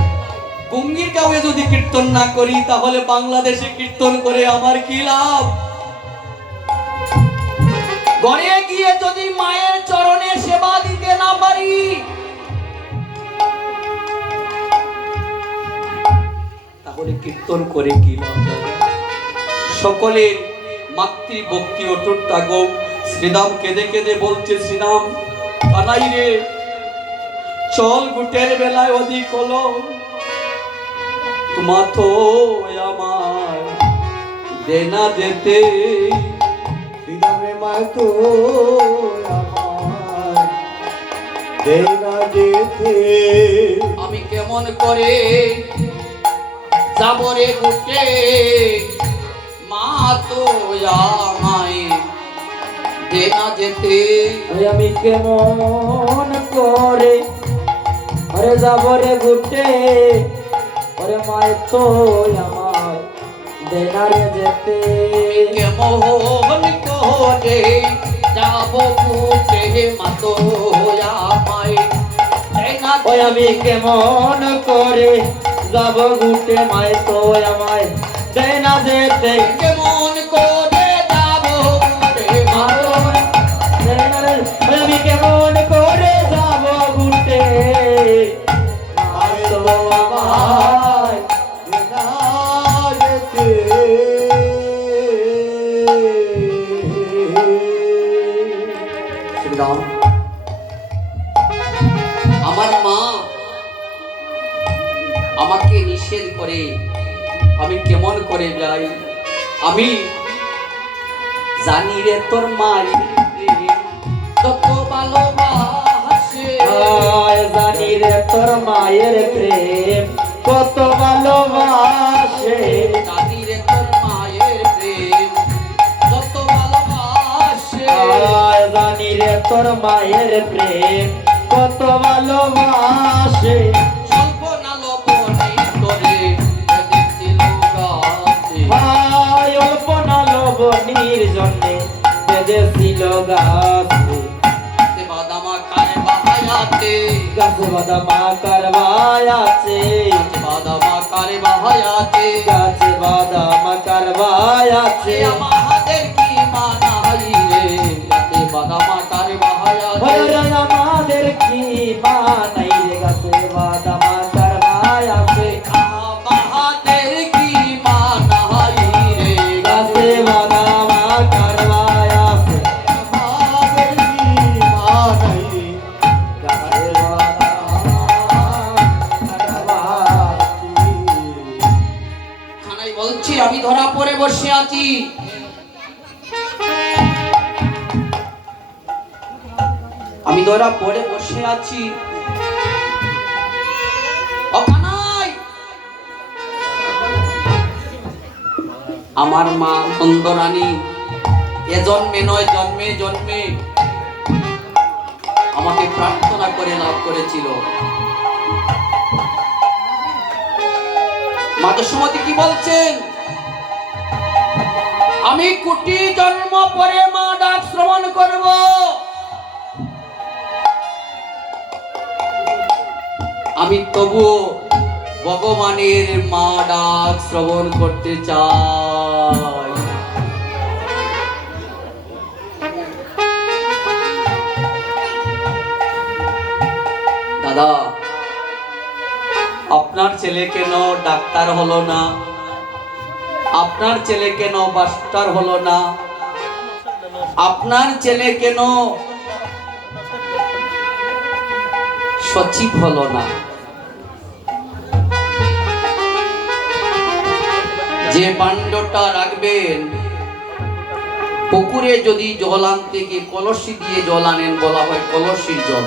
গুঙ্গির গাঁয়ে যদি কীর্তন না করি তাহলে বাংলাদেশে কীর্তন করে আমার কি লাভ? ঘরে গিয়ে যদি মায়ের চরণে সেবা দিতে না পারি, তাহলে কীর্তন করে কি লাভ? সকলে মাতৃভক্তি অটুট থাকো। শ্রীরাম কেঁদে কেঁদে বলছে, শ্রীরাম কানাই রে, চল গুটের বেলায় অধিক হলো, তোমার তো আমার দেনা যেতে। শ্রীরামে মায় তো আমার দেনা যেতে। আমি কেমন করে যাব রে গুটে, মা তো আমায় দেনা যেতে। আমি কেমন করে ওরে যাব রে গুটে, ওরে মায় তো আমায় দেনারে যেতে। কেমন করে যাব গুটে, মা তো আমায় দেনা ওই আমি কেমন করে যাব গুটে, মায় তো আমায় দেনা যেতে। কেমন করে যাব গুটে, মা তো আমি কেমন করে যাব গুটে, মায় তো আমায় দেনা যেতে। শ্রীরাম, আমার মা আমাকে নিষেধ করে, আমি কেমন করে যাই? আমি জানি রে তোর মায়ের কত ভালোবাসে। জানি রে তোর মায়ের প্রেম কত ভালোবাসে। জানি রে তোর মায়ের প্রেম কত ভালোবাসে। জানি রে তোর মায়ের প্রেম কত ভালোবাসে। স্বল্প না লবণে তোরে দেখছিল গাছে। অল্প না লবণীর জন্যে বেঁধেছিল গাছে। বাদাম আকারে বাহায়াতে, গাছে বাদাম আকার আছে, বাদাম আকারে বাহায়াতে। গাছে বাদাম আকার আছে। আমাদের কি মানাই রে, এতে বাদাম আকারে বাহায়াতে। আমাদের কি বানাই রে, গাছে বাদাম আকার আছে। আমাদের কি মানাই রে, গাছে বাদাম আকার আছে। আমাদের কি মানাই, গাছে বাদাম আকার আছে। খানাই বলছি আমি ধরা পড়ে বসে আছি। আমি ধরা পড়ে বসে আছি। ও কানাই, আমার মা নন্দরানী এ জন্মে নয় জন্মে জন্মে আমাকে প্রার্থনা করে লাভ করেছিল। মা যশোমতী কি বলছেন? আমি কোটি জন্ম পরে মা ডাক শ্রবণ করব। আমি তবুও ভগবানের মা ডাক শ্রবণ করতে চাই। দাদা, আপনার ছেলে কেন ডাক্তার হলো না? আপনার ছেলে কেন মাস্টার হলো না? আপনার ছেলে কেন সচিব হলো না? যে বান্ডটা রাখবেন, পুকুরে যদি জল আনতে গিয়ে কলসি দিয়ে জল আনেন বলা হয় কলসির জল,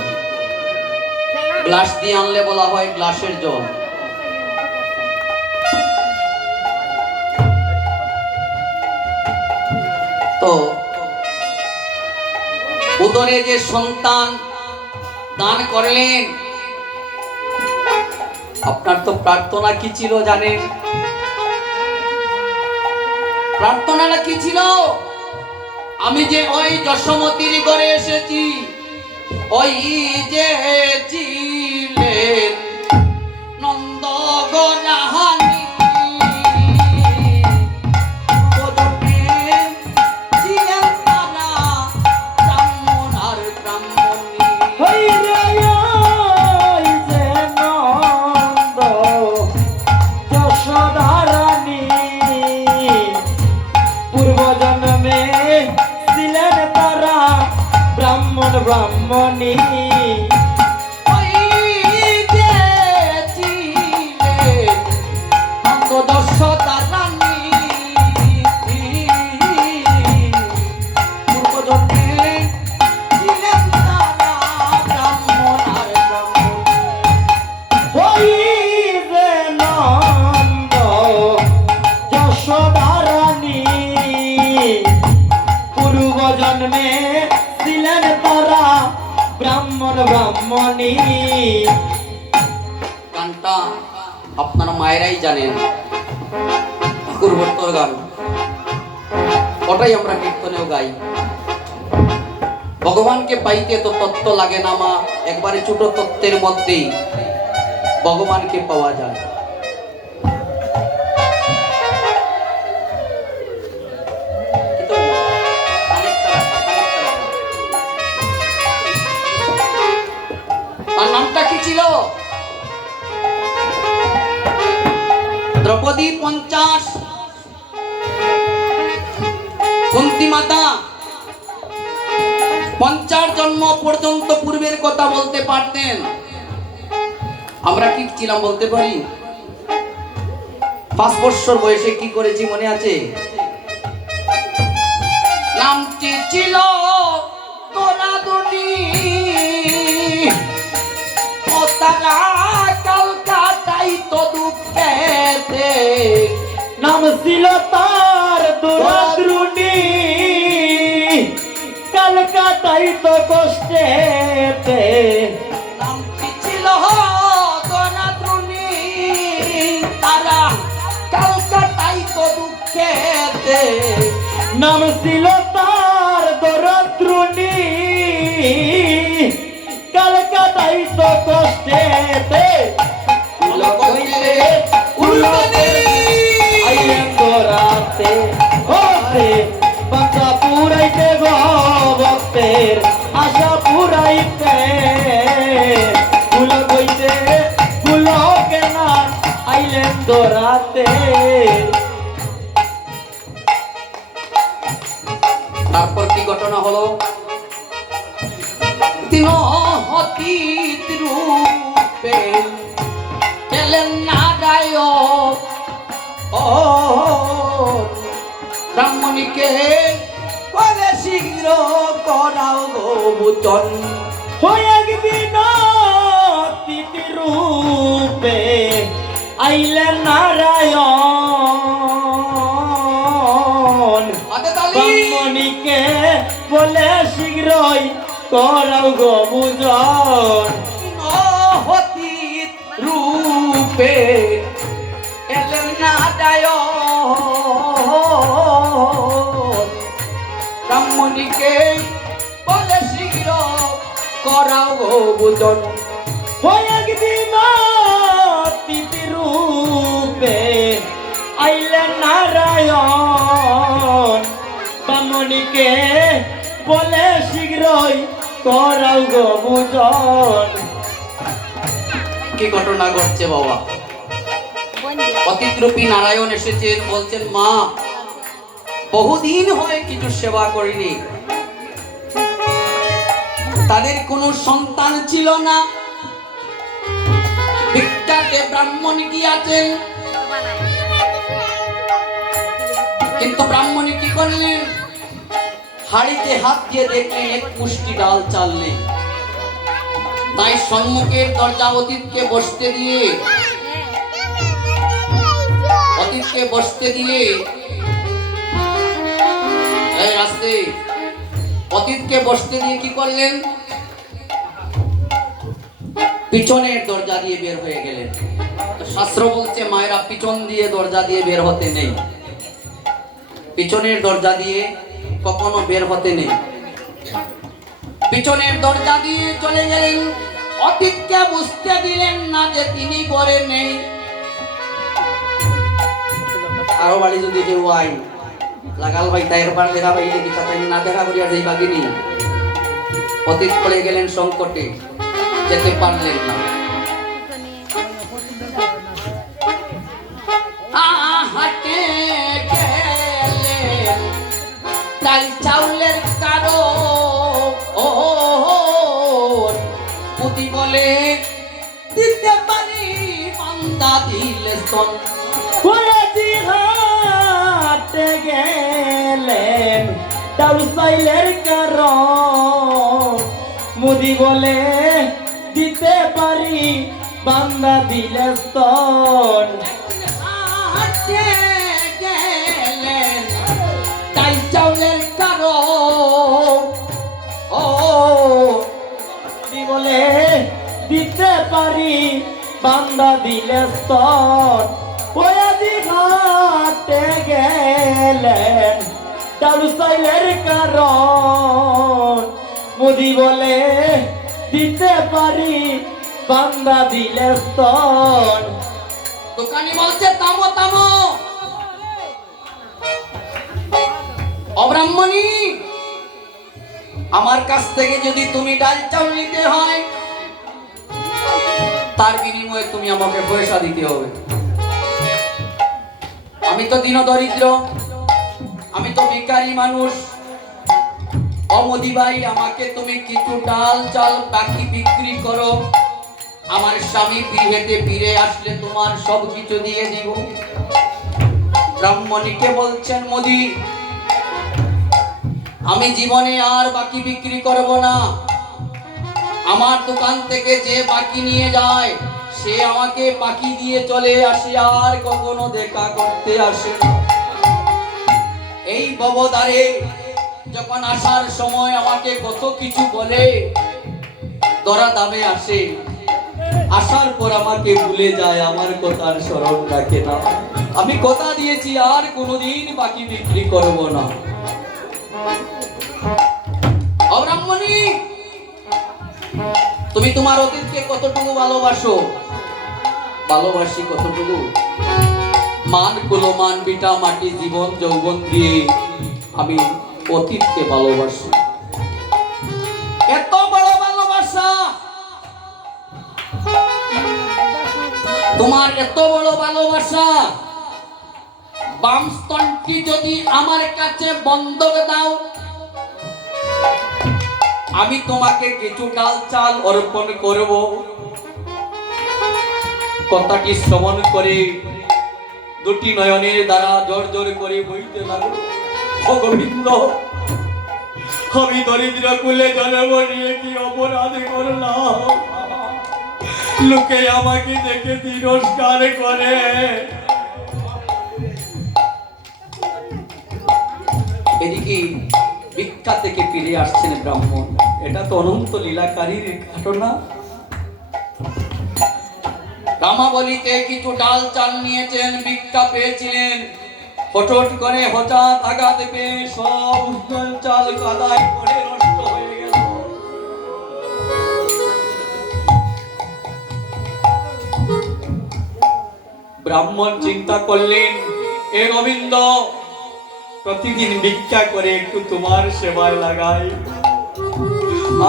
গ্লাস দিয়ে আনলে বলা হয় গ্লাসের জল। তো উদরে যে সন্তান দান করলেন, আপনার তো প্রার্থনা কি ছিল জানেন? প্রার্থনাটা কি ছিল? আমি যে ওই যশোমতির ঘরে এসেছি, ওই যে ছিলেন নন্দগণাহানি, ছিলেন তারা ব্রাহ্মণ আর ব্রাহ্মণী। হই রে ওই যে নন্দ যশোদারানী, পূর্ব জন্মে ছিলেন তারা ব্রাহ্মণ ব্রাহ্মণী। ওই যে ছিলেন নন্দ যশোদারানী, পূর্ব জন্মে ছিলেন তারা ব্রাহ্মণ আর ব্রাহ্মণী। ওই যে নন্দ যশোদারানী, পূর্ব জন্মে ছিলেন তারা ব্রাহ্মণ ব্রাহ্মণী। গানটা আপনারা মায়েরাই জানেন, ঠাকুর ভট্টর গান, ওটাই আমরা কীর্তনেও গাই। ভগবানকে পাইতে তো তত্ত্ব লাগে না মা, একবারে ছোট তত্ত্বের মধ্যেই ভগবানকে পাওয়া যায়। তার নামটা কি ছিল? দ্রৌপদী 50, কুন্তী মাতা 50 জন্ম পর্যন্ত পূর্বের কথা বলতে পারতেন। আমরা কি ছিলাম বলতে পারি? 5 বছর বয়সে কি করেছি মনে আছে? নামটি ছিল তোরাদুনি, ও তারা কলকাতায় তো দুঃখেতে, নাম ছিল তার দুরাদ্রুনি, কলকাতায় তো কষ্টেতে। নামটি ছিল তোরাদুনি, তারা কলকাতায় তো দুঃখেতে। নাম ছিল তার দুরাদ্রুনি, কলকাতায় তো কষ্টেতে। উলক হইতে উলকে আইলেন গোরাতে, হতে বাঁচা পুরাইতে গো ভক্তের আশা পুরাইতে। উলক হইতে উলকে না আইলেন গোরাতে। তারপর কি ঘটনা হলো? দিন অতীত রূপে গেলেন নারায়ণ, ব্রাহ্মণীকে করে শীঘ্র করাও গো ভূষণ। হয়ে একদিন অতিথি রূপে আইলেন নারায়ণ, ব্রাহ্মণীকে বলে শীঘ্রই করাও গো ভূষণ। অতীত রূপে এলেন নারায়ণ, ব্রাহ্মণীকে বলে শীঘ্র করাও গো ভূষণ। হয়ে একদিন অতিথি রূপে আইলেন নারায়ণ, ব্রাহ্মণীকে বলে শীঘ্রই করাও গো ভূষণ। কি ঘটনা ঘটছে বাবা? অতিথরূপী নারায়ণ এসেছেন, বলছেন মা বহুদিন হয় কিছু সেবা করিনি, তাদের কোনো সন্তান ছিল না, ভিক্ষাতে ব্রাহ্মণ গিয়াছেন, কিন্তু ব্রাহ্মণী কি করলেন? হাড়িতে হাত দিয়ে দেখলেন এক মুষ্টি ডাল চাল নেই, তাই সম্মুখের দরজা অতীতকে বসতে দিয়ে অতীতকে বসতে দিয়ে কি করলেন? পিছনের দরজা দিয়ে বের হয়ে গেলেন। শাস্ত্র বলছে মায়েরা পিছন দিয়ে দরজা দিয়ে বের হতে নেই, পিছনের দরজা দিয়ে কখনো বের হতে নেই। পিছনের দরজা দিয়ে চলে গেলেন, অতীতকে বুঝতে দিলেন না যে তিনি ঘরে নেই। আরো বাড়ি যদি কেউ আই লাগাল ভাই তাইর পার দেখা পাইলে কি তাই না দেখা করিয়া যাই বাগিনি। অতীত পড়ে গেলেন সংকটে, যেতে পারলেন না। হাটে গেলেন ডাল চাউলের কারো পুতি বলে দিতে পারি বান্দা দিলে স্তন। হাটে গেলেন ডাল চাইলের কারণ মুদি বলে দিতে পারি বান্দা দিলে স্তন। হাটে গেলেন ডাল চাউলের কারো মুদি বলে দিতে পারি বান্দা দিলে স্তন। ওয়াদি ঘাটে গেলেন ডাল চাইলের কারণ মুদি বলে দিতে পারি বান্দা দিলে স্তন। দোকানি বলছে থামো থামো, অব্রাহ্মণী আমার কাছ থেকে যদি তুমি ডাল চাউল নিতে হয় তার বিনিময়ে তুমি আমাকে পয়সা দিতে হবে। আমি তো দীন দরিদ্র, আমি তো ভিখারি মানুষ। অমদি ভাই আমাকে তুমি কিছু ডাল চাল বাকি বিক্রি করো, আমার স্বামী গৃহেতে ফিরে আসলে তোমার সব কিছু দিয়ে দিব। ব্রাহ্মণীকে বলছেন মোদি আমি জীবনে আর বাকি বিক্রি করব না, আমার দোকান থেকে যে বাকি নিয়ে যায় সে আমাকে বাকি দিয়ে চলে আসে, আর কখনো দেখা করতে আসে না। এই ববদারে যখন আসার সময় আমাকে কত কিছু বলে, দরা দামে আসে, আসার পর আমাকে ভুলে যায়, আমার কথার স্মরণ রাখে না। আমি কথা দিয়েছি আর কোনোদিন বাকি বিক্রি করব না। অব্রাহ্মণী তুমি তোমার অতীতকে কতটুকু ভালোবাসো? ভালোবাসি কতটুকু? মান কুলমান বিটা মাটি জীবন যৌবন দিয়ে আমি অতীতকে ভালোবাসি। এত বড় ভালোবাসা, তোমার এত বড় ভালোবাসা, বাম স্তনটি যদি আমার কাছে বন্ধক দাও আমি তোমাকে কিছু ডাল চাল অর্পণ করব। কথাটি শ্রবণ করে দুটি নয়নের দ্বারা জোর জোর করে বইতে লাগলো। ও গোবিন্দ, আমি দরিদ্র কুলে জন্ম নিয়ে কি অপরাধ করলাম? লোকে আমাকে দেখে তিরস্কার করে। এদিকে ভিক্ষা থেকে ফিরে আসছেন ব্রাহ্মণ। এটা তো অনন্ত লীলাকারীর ঘটনা। রামাবলিতে কিছু ডাল চাল নিয়েছেন, ভিক্ষা পেয়েছিলেন, হঠাৎ করে হঠাৎ আঘাত পেয়ে সব ডাল চাল কাদায় পড়ে নষ্ট হয়ে গেল। ব্রাহ্মণ চিন্তা করলেন, এ গোবিন্দ প্রতিদিন ভিক্ষা করে একটু তোমার সেবায় লাগাই,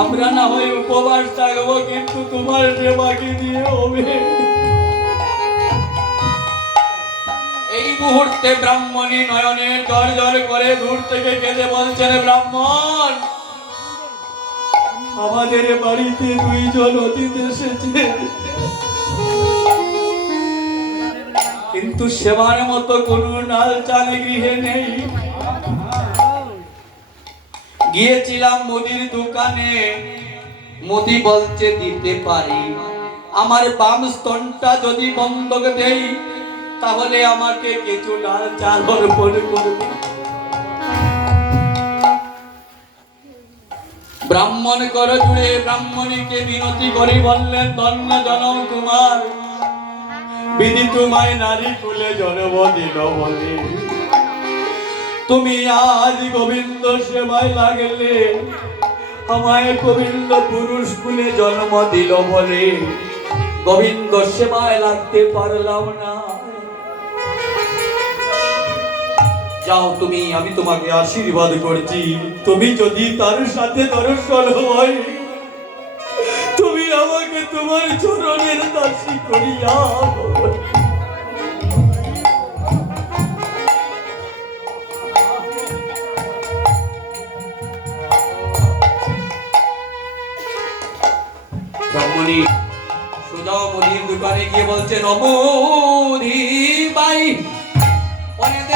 আমরা না হয় উপবাস থাকবো, কিন্তু তোমার সেবা কি দিয়ে হবে? এই মুহূর্তে ব্রাহ্মণী নয়নের জল জল করে দূর থেকে কেঁদে বলছেন, ব্রাহ্মণ, আমাদের বাড়িতে দুইজন অতিথি এসেছে, কিন্তু সেবার মতো কোনো নাল চাল গৃহে নেই। গিয়েছিলাম মুদির দোকানে, মুদি বলছে দিতে পারি, আমার বাম স্তনটা যদি বন্ধক দেই তাহলে আমাকে কিছু ডাল চাল অর্পণ করবে। ব্রাহ্মণ কর জুড়ে ব্রাহ্মণীকে বিনতি করে বললেন, ধন্য জনম কুমার, বিধি তোমায় নারী কুলে জন্ম দিল বলে তুমি আজ গোবিন্দ সেবায় লাগলে, আমায় গোবিন্দ পুরুষ কুলে জন্ম দিল বলে গোবিন্দ সেবায় লাগতে পারলাম না। যাও তুমি, আমি তোমাকে আশীর্বাদ করছি, তুমি যদি তার সাথে দর্শন হয়, তুমি আমাকে তোমার চরণের দাসী করিয়া। ব্রাহ্মণী সোজা মুদির দোকানে গিয়ে বলছেন, অমুদি বাই, অনেক